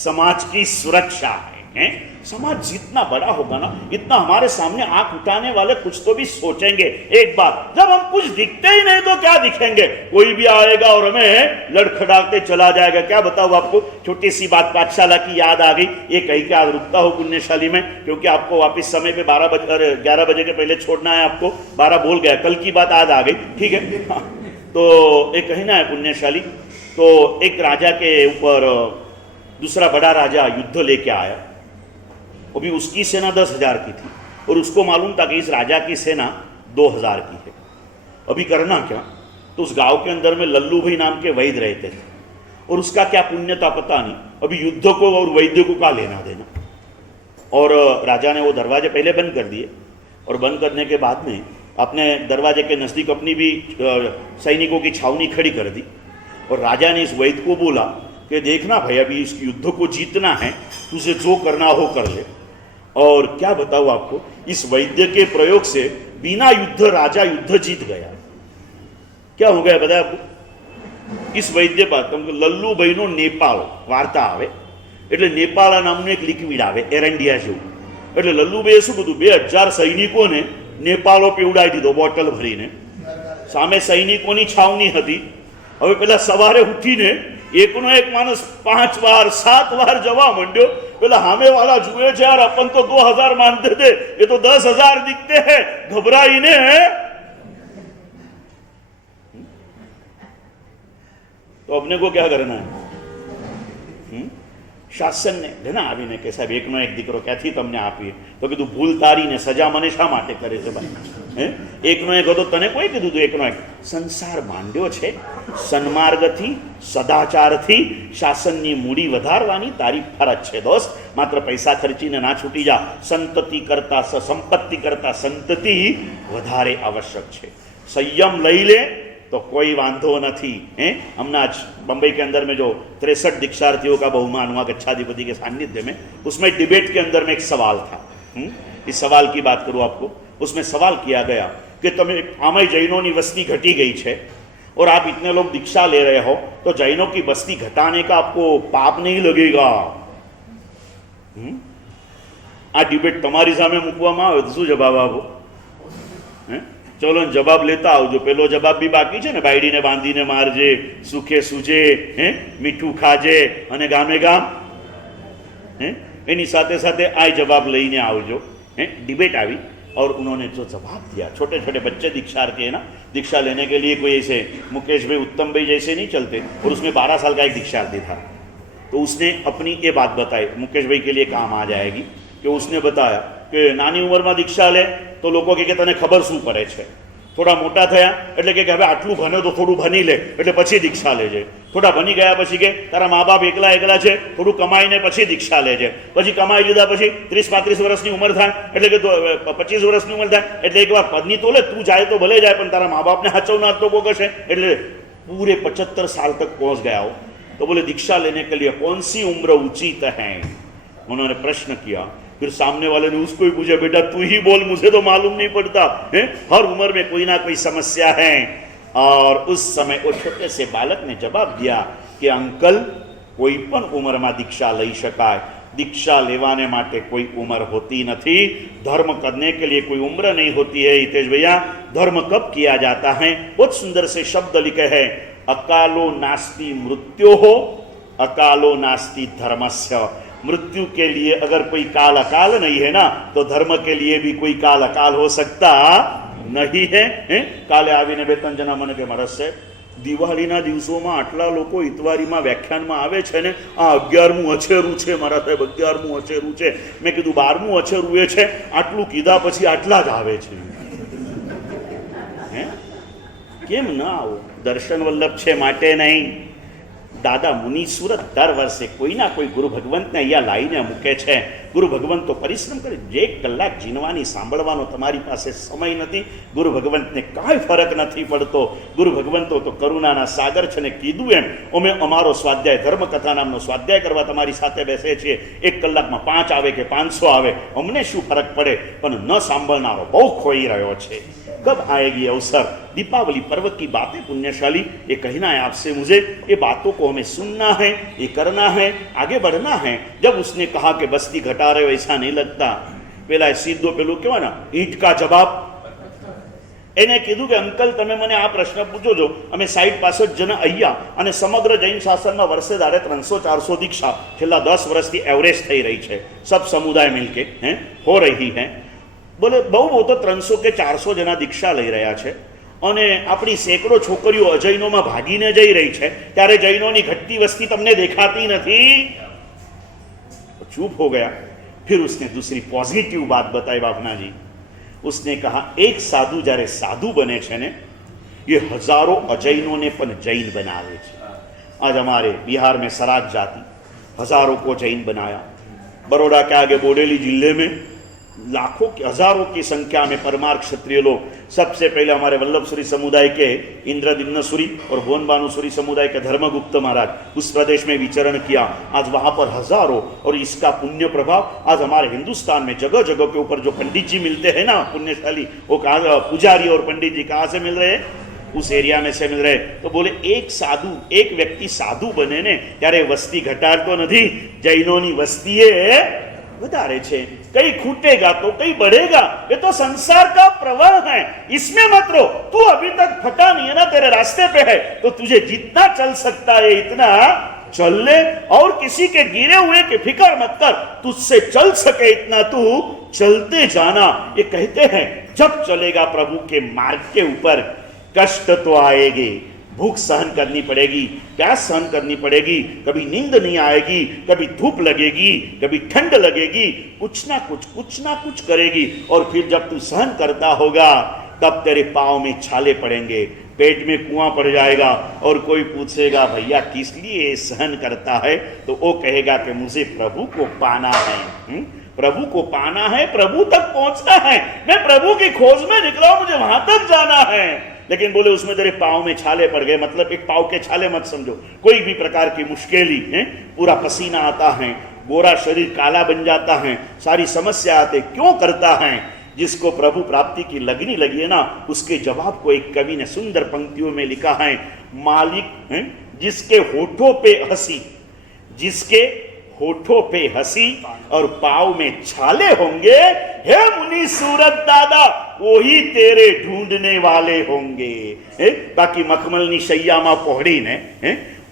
समाज की सुरक्षा है। समाज जितना बड़ा होगा ना, इतना हमारे सामने आंख उठाने वाले कुछ तो भी सोचेंगे। एक बार जब हम कुछ दिखते ही नहीं तो क्या दिखेंगे? कोई भी आएगा और हमें लड़खड़ाते चला जाएगा। क्या बताऊं आपको, छोटी सी बात पाठशाला की याद आ गई। ये कहीं क्या रुकता हो पुण्यशाली में, क्योंकि आपको वापिस समय पे 11 बजे के पहले छोड़ना है आपको। 12 बोल गया, कल की बात याद आ गई, ठीक है। हाँ, तो एक कहना है पुण्यशाली, तो एक राजा के ऊपर दूसरा बड़ा राजा युद्ध लेके आया। अभी उसकी सेना 10,000 की थी और उसको मालूम था कि इस राजा की सेना 2,000 की है। अभी करना क्या? तो उस गांव के अंदर में लल्लू भाई नाम के वैद्य रहते थे, और उसका क्या पुण्य था पता नहीं। अभी युद्ध को और वैद्य को क्या लेना देना। और राजा ने वो दरवाजे पहले बंद कर दिए, और बंद करने के बाद में अपने दरवाजे के नज़दीक अपनी भी सैनिकों की छावनी खड़ी कर दी। और राजा ने इस वैद्य को बोला कि देखना भाई, अभी इस युद्ध को जीतना है, तुझे जो करना हो कर ले। और क्या बताऊं आपको, इस वैद्य के प्रयोग से बिना युद्ध राजा युद्ध जीत गया। क्या हो गया बताया आपको? इस वैद्य बात लल्लू भाई नो नेपाल वार्ता आवे, એટલે નેપાળા નામનું એક લિક્વિડ આવે એરંડિયા જેવું, એટલે લલ્લુભાઈએ શું કીધું, 2000 સૈનિકોને નેપાળો પીવડાવી દીધો બોટલ ભરીને। સામે સૈનિકોની છાવણી હતી। હવે પેલા સવારે ઉઠીને એકનો એક માણસ 5 વાર 7 વાર જવા માંડ્યો। પેલા સામે વાળા જુએ છે, यार अपन तो 2000 मानते थे, ये तो 10,000 दिखते हैं। घबराईने तो अपने को क्या करना है? શાસન ને ઘણા આવીને કે સાહેબ એકનો એક દીકરો ક્યાંથી તમને આપીએ? તો કીધું ભૂલ તારી ને સજા મને શા માટે કરે છે ભાઈ? એકનો એક હતો, તને કોઈ કીધું તું એકનો એક? સંસાર માંડ્યો છે સન્માર્ગથી, સદાચારથી શાસનની મૂડી વધારવાની તારી ફરજ છે દોસ્ત। માત્ર પૈસા ખર્ચીને ના છૂટી જા। સંતતિ કરતા સંપત્તિ કરતા સંતતિ વધારે આવશ્યક છે। સંયમ લઈ લે तो कोई वांधो नहीं है। हमने आज बंबई के अंदर में जो 63 दीक्षार्थियों का बहुमान हुआ गच्छाधिपति के सानिध्य में, उसमें डिबेट के अंदर में एक सवाल था। इस सवाल की बात करूं आपको, उसमें सवाल किया गया कि तमें आमय जैनों की वस्ती घटी गई है और आप इतने लोग दीक्षा ले रहे हो, तो जैनों की बस्ती घटाने का आपको पाप नहीं लगेगा? आ डिबेट तमारी सामे मूकवामां आवे तो शुं जवाब आपो? चलो जवाब लेता आवजो। पेलो जवाब भी बाकी है ने, बायडी ने बांधी ने मारजे, सुखे सूजे, मीठू खाजे अने गामे गाम, एनी साथे साथे आ जवाब लईने आवजो। डिबेट आई और उन्होंने जो जवाब दिया, छोटे छोटे बच्चे दीक्षार्थी है ना, दीक्षा लेने के लिए कोई ऐसे मुकेश भाई उत्तम भाई जैसे नहीं चलते, और उसमें 12 साल का एक दीक्षार्थी था। तो उसने अपनी ये बात बताई, मुकेश भाई के लिए काम आ जाएगी, कि उसने बताया कि नानी उम्र में दीक्षा ले तो लोग के तने खबर शू पड़े छे। थोड़ा मोटा थया एटले के हवे आटलू भण्यो तो थोड़ू भणी ले एटले पछी दीक्षा लेजे। थोड़ा भणी गया पछी के तारा माँ बाप एकला एकला छे, थोड़ू कमाईने पछी दीक्षा लेजे। पछी कमाई लीधा पछी 30-35 वर्षनी उमर थाय एटले के 25 वर्षनी उमर थाय एटले एक बार पत्नी तो ले, तू जाए तो भले जाए पण तारा माँ बापने हाचवनार तो कोई हशे। एटले पूरे 75 साल तक पहुंच गया हो। तो बोले दीक्षा लेने के लिए कौन सी उम्र उचित है? उन्होंने प्रश्न किया। फिर सामने वाले ने उसको ही पूछा, बेटा तू ही बोल, मुझे तो मालूम नहीं पड़ता है, हर उम्र में कोई ना कोई समस्या है। और उस समय वो छोटे से बालक ने जवाब दिया कि अंकल, कोई पण उम्र में दीक्षा लई शकाय, दीक्षा लेवाने माटे कोई उम्र होती नहीं, धर्म करने के लिए कोई उम्र नहीं होती है। हितेश भैया, धर्म कब किया जाता है? बहुत सुंदर से शब्द लिखे हैं, अकालो नास्ति मृत्यु हो, अकालो नास्ति धर्मस्य। मृत्यु के लिए अगर कोई काल अकाल नहीं है ना, तो धर्म के लिए भी कोई काल अकाल हो सकता नहीं है। काले आવીને બે ત્રણ જણા મને કે મારા સાહેબ, દિવાળીના દિવસોમાં આટલા લોકો ઇતવારીમાં વ્યાખ્યાનમાં આવે છે ને, આ 11મું અછેરું છે મારા સાહેબ, 11મું અછેરું છે। મેં કીધું 12મું અછેરું એ છે, આટલું કીધા પછી આટલા જ આવે છે। કેમ ના આવો? દર્શન વલ્લભ છે માટે નહીં। દાદા મુનિસુરત દર વર્ષે કોઈના કોઈ ગુરુ ભગવંતને અહીંયા લાવીને મૂકે છે। ગુરુ ભગવંત તો પરિશ્રમ કરે, જે કલાક જીનવાની સાંભળવાનો તમારી પાસે સમય નથી, ગુરુ ભગવંતને કાંઈ ફરક નથી પડતો। ગુરુ ભગવંતો તો કરુણાના સાગર છે ને કીધું એમ, અમે અમારો સ્વાધ્યાય ધર્મકથા નામનો સ્વાધ્યાય કરવા તમારી સાથે બેસે છીએ। 1 કલાકમાં 5 આવે કે 500 આવે, અમને શું ફરક પડે, પણ ન સાંભળનારો બહુ ખોઈ રહ્યો છે। कब आएगी अवसर? दीपावली पर्व की बातें पुण्यशाली ये कहना है आपसे मुझे, ये बातों को हमें सुनना है, ये करना है, आगे बढ़ना है। जब उसने कहा कि बस्ती घटा रहे, वैसा नहीं लगता, पेला सीधो पेलू कहवा ना ईंट का जवाब। એને કીધું કે અંકલ તમે મને આ પ્રશ્ન પૂછો છો, અમે 60-65 જણ અહીંયા અને સમગ્ર જૈન શાસનમાં વર્ષે દાડે 300-400 દીક્ષા છેલ્લા 10 વર્ષથી એવરેજ થઈ રહી છે, सब समुदाय मिलके हो रही है। બોલે બહુ બહુ તો 300 કે 400 જણા દીક્ષા લઈ રહ્યા છે અને આપણી સેંકડો છોકરીઓ અજૈનોમાં ભાગીને જઈ રહી છે, ત્યારે જૈનોની ઘટતી વસ્તી તમને દેખાતી નથી? चुप हो गया। फिर उसने दूसरी पॉजिटिव बात बताई बापना जी। उसने कहा एक साधु જ્યારે સાધુ બને છે ને, ये हजारों अजैनों ने पण जैन बनावे छे। आज हमारे बिहार में सराज जाति हजारों को जैन बनाया। बड़ौदा के आगे बोडेली जिले में लाखों की हजारों की संख्या में परमार क्षत्रिय लोग, सबसे पहले हमारे वल्लभसुरी समुदाय के इंद्रदिम्नसुरी और भुवनबानुसुरी समुदाय के धर्मगुप्त महाराज उस प्रदेश में विचरण किया। आज वहां पर हजारों, और इसका पुण्य प्रभाव आज हमारे हिंदुस्तान में जगह जगह के ऊपर जो पंडित जी मिलते हैं ना पुण्यशाली, वो कहा पुजारी और पंडित जी कहाँ से मिल रहे हैं? उस एरिया में से मिल रहे। तो बोले एक साधु, एक व्यक्ति साधु बने ने ત્યારે વસ્તી ઘટાડતો નથી, જૈનોની વસ્તીએ વધારે છે। कहीं खूटेगा तो कहीं बढ़ेगा, ये तो संसार का प्रवाह है, इसमें मत रो। तू अभी तक फटा नहीं है ना, तेरे रास्ते पे है, तो तुझे जितना चल सकता है इतना चल ले, और किसी के गिरे हुए की फिक्र मत कर, तुझसे चल सके इतना तू चलते जाना। ये कहते हैं जब चलेगा प्रभु के मार्ग के ऊपर कष्ट तो आएगी, भूख सहन करनी पड़ेगी, प्यास सहन करनी पड़ेगी, कभी नींद नहीं आएगी, कभी धूप लगेगी, कभी ठंड लगेगी, कुछ ना कुछ करेगी। और फिर जब तू सहन करता होगा तब तेरे पाँव में छाले पड़ेंगे, पेट में कुआं पड़ जाएगा, और कोई पूछेगा भैया किस लिए सहन करता है, तो वो कहेगा कि मुझे प्रभु को पाना है, प्रभु को पाना है, प्रभु तक पहुंचना है, मैं प्रभु की खोज में निकला हूं, मुझे वहां तक जाना है। लेकिन बोले उसमें तेरे पाँव में छाले पड़ गए, मतलब एक पाँव के छाले मत समझो, कोई भी प्रकार की मुश्किल है, पूरा पसीना आता है, गोरा शरीर काला बन जाता है, सारी समस्या आते, क्यों करता है? जिसको प्रभु प्राप्ति की लगनी लगी है ना, उसके जवाब को एक कवि ने सुंदर पंक्तियों में लिखा है, मालिक जिसके होठों पे हंसी, जिसके होठों पे हंसी और पाँव में छाले होंगे, हे मुनि सूरत दादा वही तेरे ढूंढने वाले होंगे। बाकी मखमलनी शैयाમાં પહોળીને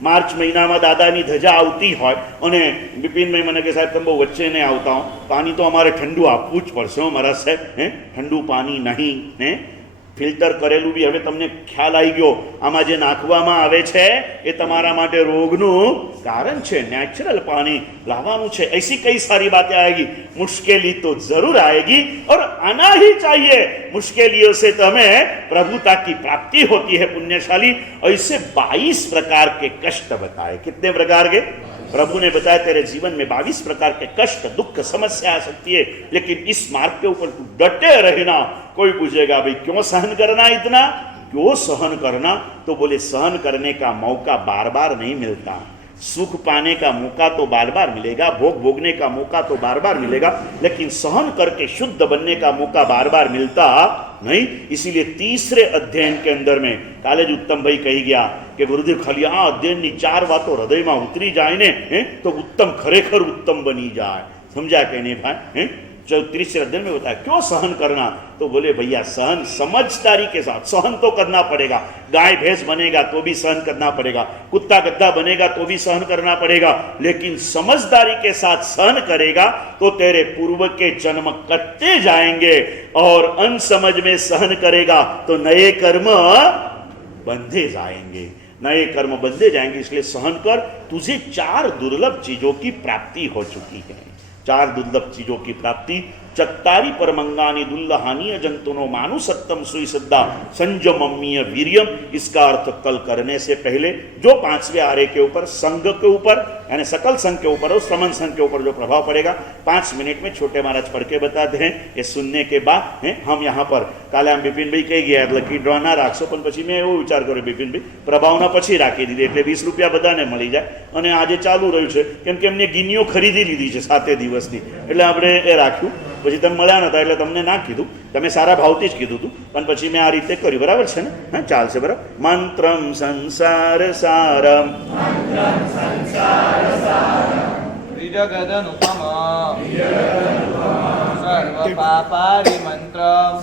मार्च महीनाમાં દાદાની ધજા આવતી હોય અને બિપિનભાઈ મને કે સાહેબ તમે બહુ વચ્ચે નહીં આવતા હો, પાણી તો અમારે ઠંડુ આપવું જ પડશે હો મારા સાહેબ, ઠંડુ પાણી નહીં, ફિલ્ટર કરેલું બી હવે તમને ખ્યાલ આવી ગયો, આમાં જે નાખવામાં આવે છે એ તમારા માટે રોગનું કારણ છે, नेचुरल पानी लावानु છે। ऐसी कई सारी बातें आएगी, मुश्किली तो जरूर आएगी और आना ही चाहिए। मुश्किलों से तो हमें प्रभुता की प्राप्ति होती है पुण्यशाली। ऐसे 22 प्रकार के कष्ट बताए। कितने प्रकार के? प्रभु ने बताया तेरे जीवन में 22 प्रकार के कष्ट दुख समस्या आ सकती है, लेकिन इस मार्ग के ऊपर तू डटे रहना। कोई पूछेगा भाई क्यों सहन करना, इतना क्यों सहन करना? तो बोले सहन करने का मौका बार बार नहीं मिलता, सुख पाने का मौका तो बार बार मिलेगा, भोग भोगने का मौका तो बार बार मिलेगा, लेकिन सहन करके शुद्ध बनने का मौका बार बार मिलता नहीं। इसीलिए तीसरे अध्ययन के अंदर में काले ज उत्तम भाई कही गया कि गुरुदेव खाली आ अध्ययन ની 4 વાતો હૃદયમાં ઉતરી જાય ને તો उत्तम खरेखर उत्तम बनी जाए। समझा कि नहीं भाई? जो तीसरे अध्ययन में बताया क्यों सहन करना, तो बोले भैया सहन समझदारी के साथ सहन तो करना पड़ेगा। गाय भैंस बनेगा तो भी सहन करना पड़ेगा, कुत्ता गद्दा बनेगा तो भी सहन करना पड़ेगा, लेकिन समझदारी के साथ सहन करेगा तो तेरे पूर्व के जन्म कटते जाएंगे, और अनसमझ में सहन करेगा तो नए कर्म बंधे जाएंगे, नए कर्म बंधे जाएंगे। इसलिए सहन कर, तुझे 4 दुर्लभ चीजों की प्राप्ति हो चुकी है। 4 दुर्लभ चीजों की प्राप्ति। चत्तारी परमंगानी दुल्लहानीय जंतुनो मानु सत्तम सुई सद्दा संजममीय वीर्यम। इसका अर्थ कल करने से पहले जो 5वें आरे के ऊपर संघ के ऊपर यानी सकल संघ के ऊपर और श्रमण संघ के ऊपर जो प्रभाव पड़ेगा 5 मिनट में छोटे महाराज पढ़ के बताते हैं। ये सुनने के बाद हम यहाँ पर काले आम बिपिन भाई कही गया लकी ड्रॉ ना राखशो, पण પછી મેં એવો વિચાર કર્યો बिपिन भाई પ્રભાવના પછી રાખી દીધી એટલે 20 રૂપિયા બધાને મળી જાય, અને આજે ચાલુ રહ્યું છે કેમ કે એમને ગિનીઓ ખરીદી લીધી છે 7 દિવસની, એટલે આપણે એ રાખ્યું। પછી તમે મળ્યા નતા એટલે તમને ના કીધું, તમે સારા ભાવથી જ કીધું હતું, પણ પછી મેં આ રીતે કર્યું, બરાબર છે ને? હા, ચાલશે, બરાબર। મંત્રમ સંસાર સારમ ત્રિજગદનુપમ સર્વપાપારિ મંત્રમ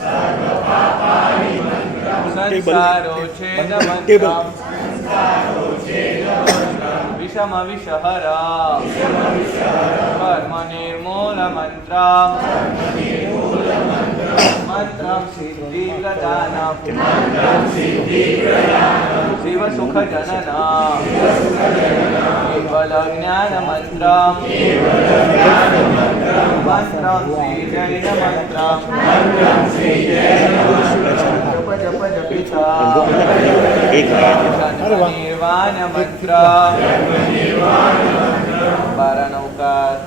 સંસારો છેદમંત્રમ વિષમ વિષહર કર્મ નિર્મૂલ મંત્રમ મંત્રમ સિદ્ધિપ્રદાનમ શિવ સુખ જનન કેવલ જ્ઞાન મંત્રમ મંત્રમ શ્રી જૈન મંત્રમ જપ જપ જપિતા નિર્વાણ મંત્ર 12 નૌકાર।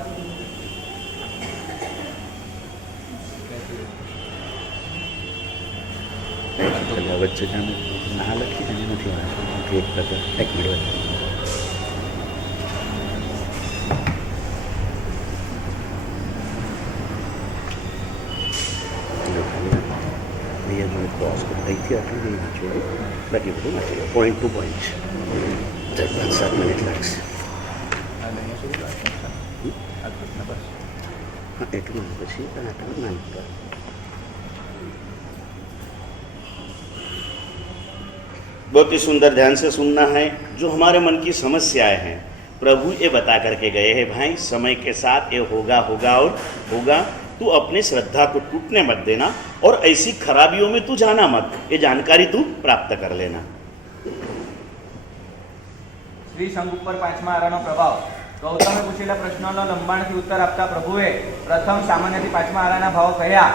વચ્ચે ના લખી નથી એક મિનિટ क्रॉस અહીંથી આટલું નહીં વાંચવું, બાકી બધું વાંચી પોઈન્ટ ટુ પોઈન્ટ 5-7 મિનિટ લાગશે। हाँ, એટલું પછી આટલું ના લખતા। बहुत ही सुंदर ध्यान से सुनना है। जो हमारे मन की समस्याएं हैं प्रभु ये बता करके गए हैं, भाई समय के साथ ये होगा होगा और होगा। तू अपनी श्रद्धा को टूटने मत देना और ऐसी खराबियों में तू जाना मत, ये जानकारी तू प्राप्त कर लेना। श्री संघ पर 5મા આરાનો પ્રભાવ। ગૌતમે પૂછેલા પ્રશ્નોનો લંબાણથી ઉત્તર આપતા પ્રભુએ પ્રથમ સામાન્યથી 5મા આરાના ભાવ કહ્યા।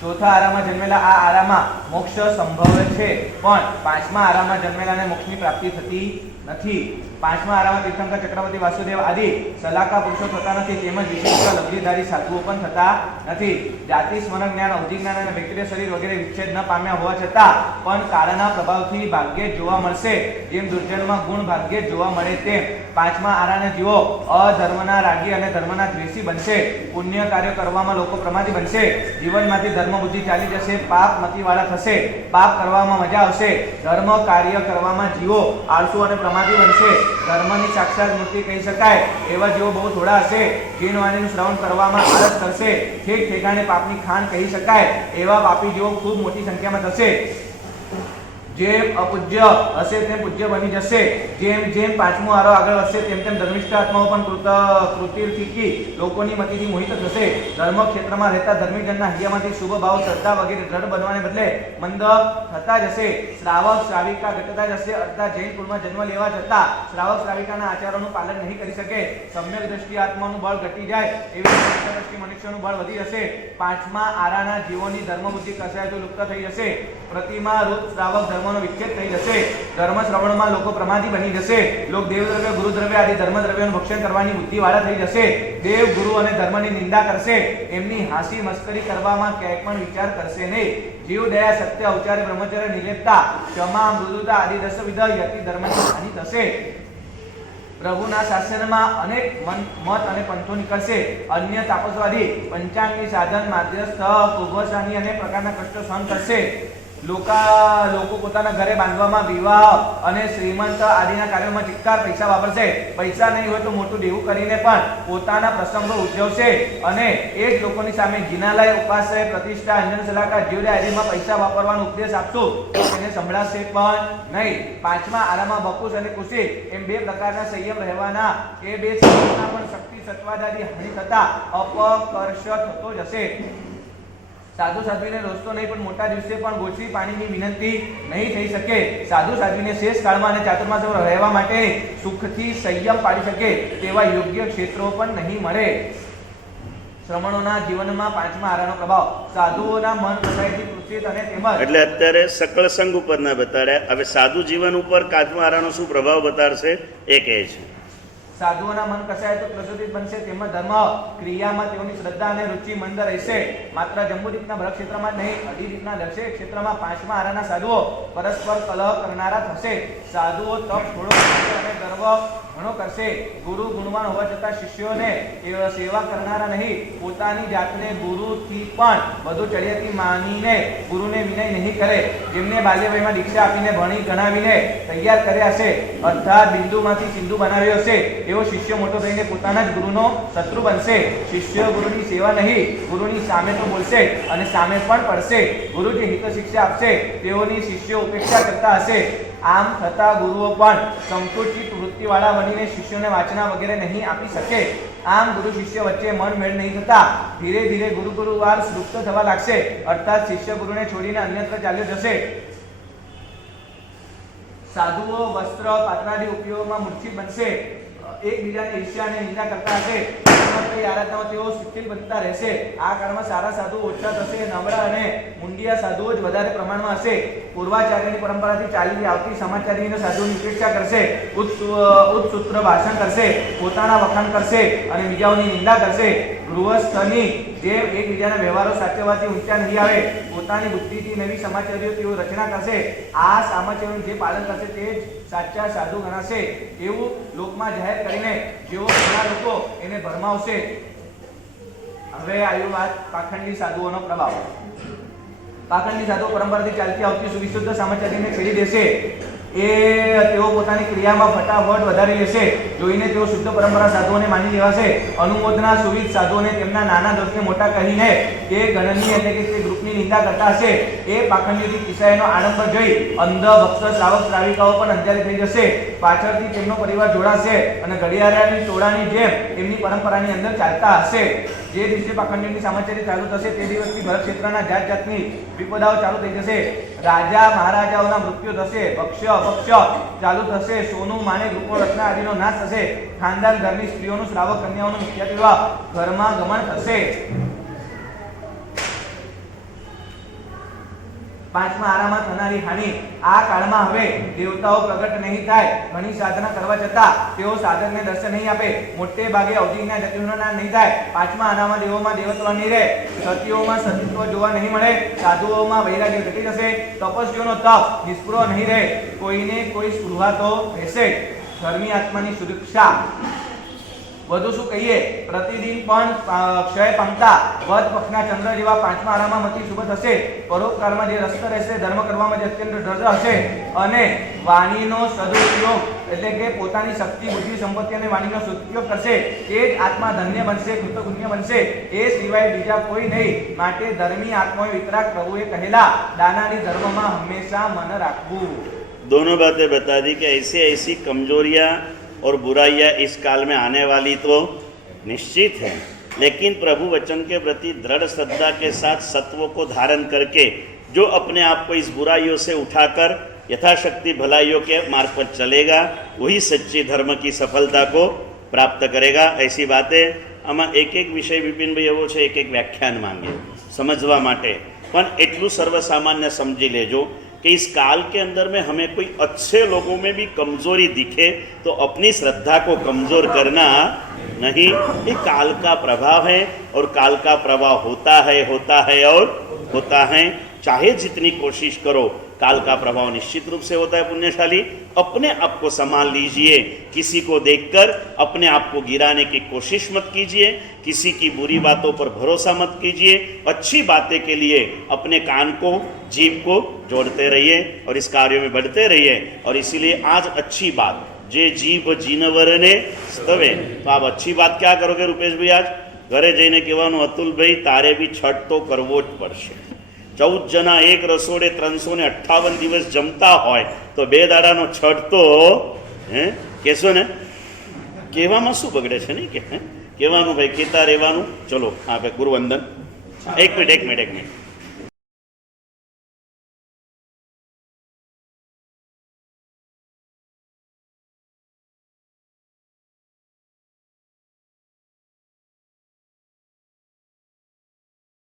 ચોથા આરામાં જન્મેલા આ આરામાં મોક્ષ સંભવ છે, પણ 5મા આરામાં જન્મેલાને મોક્ષની પ્રાપ્તિ થતી નથી। 5મા આરામાં તીર્થંકર ચક્રવર્તી વાસુદેવ આદि સલાહકા પુરુષો થતા નથી, તેમજ વિશિષ્ટ લબ્ધિધારી સાધુઓ પણ થતા નથી। જાતિ સ્મરણ જ્ઞાન અવધિ જ્ઞાન અને વ્યક્તિગત શરીર વગેરે વિચ્છેદ ન પામ્યા હોવા છતાં પણ કાળના પ્રભાવથી ભાગ્યે જોવા મળશે। જેમ દુર્જનમાં ગુણ ભાગ્યે જોવા મળે તેમ 5મા આરાને જીવો અધર્મના રાગી અને ધર્મના દ્વેષી બનશે। પુણ્ય કાર્ય કરવામાં લોકો પ્રમાદી બનશે। જીવનમાંથી ધર્મ બુદ્ધિ ચાલી જશે, પાપ મતિવાળા થશે। પાપ કરવામાં મજા આવશે, ધર્મ કાર્ય કરવામાં જીવો આળસુ અને પ્રમાદી બનશે। ધર્મની સાક્ષાત મૂર્તિ કહી શકાય એવા જીવો બહુ થોડા હશે। જીન વાણીનું શ્રવણ કરવામાં આળસ કરશે। ઠેક ઠેકાણે પાપની ખાણ કહી શકાય એવા પાપી જીવો ખૂબ મોટી સંખ્યામાં થશે। જેમ અપૂજ્ય હશે તેમ પૂજ્ય બની જશે। જેમ જેમ 5મો આરો આગળ વધશે તેમ તેમ ધર્મિષ્ઠ આત્માઓ પણ કૃતિર્થિકી લોકોની મતિથી મોહિત થશે। ધર્મ ક્ષેત્રમાં રહેતા ધર્મીજનના હૈયામાંથી શુભ ભાવ શ્રદ્ધા વગેરે દ્રઢ બનવાને બદલે મંદ થતા જશે। શ્રાવક શ્રાવિકા ઘટતા જશે, અર્થાત જૈન કુળમાં જન્મ લેવા જતા શ્રાવક શ્રાવિકાના આચારોનું પાલન નહીં કરી શકે। સમ્યક દ્રષ્ટિ આત્માનું બળ ઘટી જાય એવી દ્રષ્ટિ મનુષ્યનું બળ વધી જશે। 5મા આરાના જીવોની ધર્મ બુદ્ધિ કસાયતો લુપ્ત થઈ જશે। પ્રતિમા રૂપ શ્રાવક ધર્મનો વિચ્છેદ થઈ જશે। ધર્મ શ્રવણમાં લોકો પ્રમાદી બની જશે। લોક દેવદ્રવ્ય ગુરુદ્રવ્ય આદિ ધર્મદ્રવ્યોનું ભક્ષણ કરવાની બુદ્ધિવાળા થઈ જશે। દેવ ગુરુ અને ધર્મની નિંદા કરશે। એમની હાસી મસ્કરી કરવામાં ક્યાંય પણ વિચાર કરશે નહીં। જીવ દયા સત્ય ઔચાર્ય બ્રહ્મચર્ય નિર્લેપતા ક્ષમા મૃદુતા આદિ 10 વિધ યતિ ધર્મની હાનિ થશે। પ્રભુના શાસનમાં અનેક મત અને પંથો નીકળશે. અન્ય તાપસવાદી પંચાંગની સાધન માધ્યસ્થ કુભસાની અનેક પ્રકારના કષ્ટો સહન કરશે. લોકો પોતાના ઘરે બાંધવામાં વિવાહ અને શ્રીમંત આદિના કાર્યોમાં ચિત્કાર પૈસા વાપરશે. પૈસા નહીં હોય તો મોટું દેવું કરીને પણ પોતાના પ્રસંગો ઉજવશે. અને એ જ લોકોની સામે જિનાલય, ઉપાશ્રય, પ્રતિષ્ઠા, અંજન સલાકા, જીવડે આદિમાં પૈસા વાપરવાનો ઉપદેશ આપશું તો તેને સંભળાશે પણ નહીં. પાંચમા આરામાં બકુશ અને કુશી એમ બે પ્રકારના સંયમ રહેવાના. એ બે સંયમના પણ શક્તિ સત્વાદાદી હાનિ થતા અપકર્ષ થતો જશે. સાધુ સાધ્વીને રોજતો નહીં પણ મોટા દિવસે પણ ગોચરી પાણીની વિનંતી નહીં થઈ શકે. સાધુ સાધ્વીને શેષ કાળમાં અને ચાતુર્માસમાં રહેવા માટે સુખથી સંયમ પાડી શકે તેવા યોગ્ય ક્ષેત્રો પણ નહીં મળે. શ્રમણોના જીવનમાં પાંચમા આરાનો પ્રભાવ. સાધુઓના મન કસાયથી કૃષિત અને તેમજ એટલે અત્યારે સકળ સંઘ ઉપર ના બતાડ્યા. હવે સાધુ જીવન ઉપર પાંચમા આરાનો શું પ્રભાવ બતાડશે એ કહે છે. સાધુઓના મન કસાય તો પ્રસુદિત બનશે. તેમજ ધર્મ ક્રિયામાં તેઓની શ્રદ્ધા અને રુચિ મંદ રહેશે. માત્ર જંબુદીપના ભરત ક્ષેત્રમાં જ નહીં, અધિદીપના દક્ષિણ ક્ષેત્રમાં પાંચમા આરાના સાધુઓ પરસ્પર કલહ કરનારા થશે. સાધુઓ તપ થોડો કરશે અને ગર્વ ઘણો કરશે. ગુરુ ગુણવાન હોવા છતાં શિષ્યોને સેવા કરનારા નહીં, પોતાની જાતને ગુરુથી પણ વધુ ચડિયાતી માનીને ગુરુને વિનય નહીં કરે. જેમને બાલ્યવયમાં દીક્ષા આપીને ભણી ગણાવીને તૈયાર કર્યા છે, અર્થાત બિંદુમાંથી સિંધુ બનાવ્યો છે, એવો શિષ્ય મોટો થઈને પોતાના જ ગુરુનો શત્રુ બનશે. શિષ્ય ગુરુની સેવા નહીં, ગુરુની સામે તો બોલશે અને સામે પણ પડશે. ગુરુ જે હિત શિક્ષા આપશે તેઓની શિષ્યો ઉપેક્ષા કરતા હશે. આમ થતા ગુરુઓ પણ સંકુચિત વૃત્તિવાળા બનીને શિષ્યોને વાચના વગેરે નહીં આપી શકે. આમ ગુરુ શિષ્ય વચ્ચે મન મેળ નહીં થતા ધીરે ધીરે ગુરુવાર લુપ્ત થવા લાગશે. અર્થાત શિષ્ય ગુરુને છોડીને અન્યત્ર ચાલ્યો જશે. સાધુઓ વસ્ત્ર પાત્રાદી ઉપયોગમાં મૂર્છિત બનશે. એકબીજાને ઈર્ષ્યા અને નિંદા કરતા હશે. આરાધનામાં તેઓ શિથિલ બનતા રહેશે. આ કાળમાં સારા સાધુ ઓછા થશે. નબળા અને મુંડિયા સાધુઓ જ વધારે પ્રમાણમાં હશે. પૂર્વાચાર્યની પરંપરાથી ચાલી આવતી સમાચારીને સાધુની ઉપેક્ષા કરશે. ઉચ્ચસૂત્ર ભાષણ કરશે, પોતાના વખાણ કરશે અને બીજાઓની નિંદા કરશે. ગૃહસ્થની જે એકબીજાના વ્યવહારો સાચવવાથી ઊંચા નહીં આવે, પોતાની બુદ્ધિથી નવી સમાચારીઓ તેઓ રચના કરશે. આ સમાચારોનું જે પાલન કરશે તે જ સાચા સાધુ ગણાશે. એવું લોકમાં જાહેર કરીને જેઓ ઘણા લોકો એને ભરમાવશે. હવે આવ્યું વાત પાખંડી સાધુઓનો પ્રભાવ. પાખંડી સાધુઓ પરંપરાથી ચાલતી આવતી સુવિશુદ્ધ સમાચારીને છેડી દેશે. તેઓ પોતાની ક્રિયામાં ફટાફટ વધારી લેશે. જોઈને તેઓ શુદ્ધ પરંપરા સાધુઓને માની લેવાશે. અનુમોદના સુવિધ સાધુઓને તેમના નાના દોષને મોટા કહીને તે ગણની એટલે કે તે ગ્રુપની નિંદા કરતા હશે. એ પાખંડીથી કિસ્સાનો આડંબર જોઈ અંધ ભક્ત શ્રાવક શ્રાવિકાઓ પણ અંજારી થઈ જશે. પાછળથી તેમનો પરિવાર જોડાશે અને ઘડિયાળની ટોળાની જેમ તેમની પરંપરાની અંદર ચાલતા હશે. જે દિવસે પાખંડીની સમાચારી ચાલુ થશે તે દિવસથી ભરત ક્ષેત્રના જાત જાતની વિપદાઓ ચાલુ થઈ જશે. રાજા મહારાજાઓના મૃત્યુ થશે. ભક્ષ્ય અભક્ષ્ય ચાલુ થશે. સોનું માણેક રૂપો રત્ના આદિનો નાશ થશે. ખાનદાન ઘરની સ્ત્રીઓનું શ્રાવક કન્યાઓનું મુખ્યત્વે ઘરમાં ગમન થશે. પાંચમા આરામાં થનારી હાનિ. આ કાળમાં હવે દેવતાઓ પ્રગટ નહીં થાય. ઘણી સાધના કરવા છતાં તેઓ સાધકને દર્શન નહીં આપે. મોટે ભાગે અવધિના જતિઓના નહીં થાય. પાંચમા આરામાં દેવોમાં દેવત્વ નહીં રહે. સતીઓમાં સતીત્વ જોવા નહીં મળે. સાધુઓમાં વૈરાગ્ય ઘટી જશે. તપસ્વીઓનો તપ નિષ્પૃહ નહીં રહે. કોઈને કોઈ સ્પૃહા તો રહેશે. ધર્મી આત્માની સુરક્ષા. વધુ શું કહીએ, પ્રતિદિન પણ ક્ષય પામતા વધ પક્ષના ચંદ્ર જેવા પાંચમા આરામાં મતિ શુભ થશે. પરોપકારમાં જે રસ્ત રહેશે, ધર્મ કરવામાં જે અત્યંત ધ્રજ હશે અને વાણીનો સદુપયોગ એટલે કે પોતાની શક્તિ, બુદ્ધિ, સંપત્તિ અને વાણીનો સદુપયોગ કરશે તે જ આત્મા ધન્ય બનશે, કૃતજ્ઞ બનશે. એ સિવાય બીજા કોઈ નહીં. માટે ધર્મી આત્માએ વિતરાગ પ્રભુએ કહેલા દાનાની ધર્મમાં હંમેશા મન રાખવું. दोनों बातें बता दी कि ऐसी ऐसी कमजोरियाँ और बुराइयाँ इस काल में आने वाली तो निश्चित है, लेकिन प्रभु वचन के प्रति दृढ़ श्रद्धा के साथ सत्वों को धारण करके जो अपने आप को इस बुराइयों से उठाकर यथाशक्ति भलाइयों के मार्ग पर चलेगा वही सच्ची धर्म की सफलता को प्राप्त करेगा. ऐसी बातें આમાં એક એક વિષય વિપિનભાઈ એવો છે એક એક વ્યાખ્યાન માંગે समझवा માટે, પણ એટલું સર્વસામાન્ય સમજી લેજો कि इस काल के अंदर में हमें कोई अच्छे लोगों में भी कमजोरी दिखे तो अपनी श्रद्धा को कमजोर करना नहीं. ये काल का प्रभाव है और काल का प्रभाव होता है और होता है. चाहे जितनी कोशिश करो काल का प्रभाव निश्चित रूप से होता है। पुण्यशाली अपने आप को संभाल लीजिए, किसी को देखकर अपने आप को गिराने की कोशिश मत कीजिए, किसी की बुरी बातों पर भरोसा मत कीजिए, अच्छी बातें के लिए अपने कान को जीभ को जोड़ते रहिए और इस कार्य में बढ़ते रहिए। और इसीलिए आज अच्छी बात जे जीभ जीनवर ने स्तवे, तो आप अच्छी बात क्या करोगे रुपेश भाई? आज घरे जईने कहेवानुं अतुल भाई तारे भी छठ तो करवो ज पड़शे। 14 जना एक रसोड़े 358 दिवस जमता होय तो 2 दाडानो छठ तो कहेशो ने कहेवामां शुं बगड़े छे? नहीं के कहेवानुं भाई, कहेता रहेवानुं। चलो आप गुरुवंदन। एक मिनिट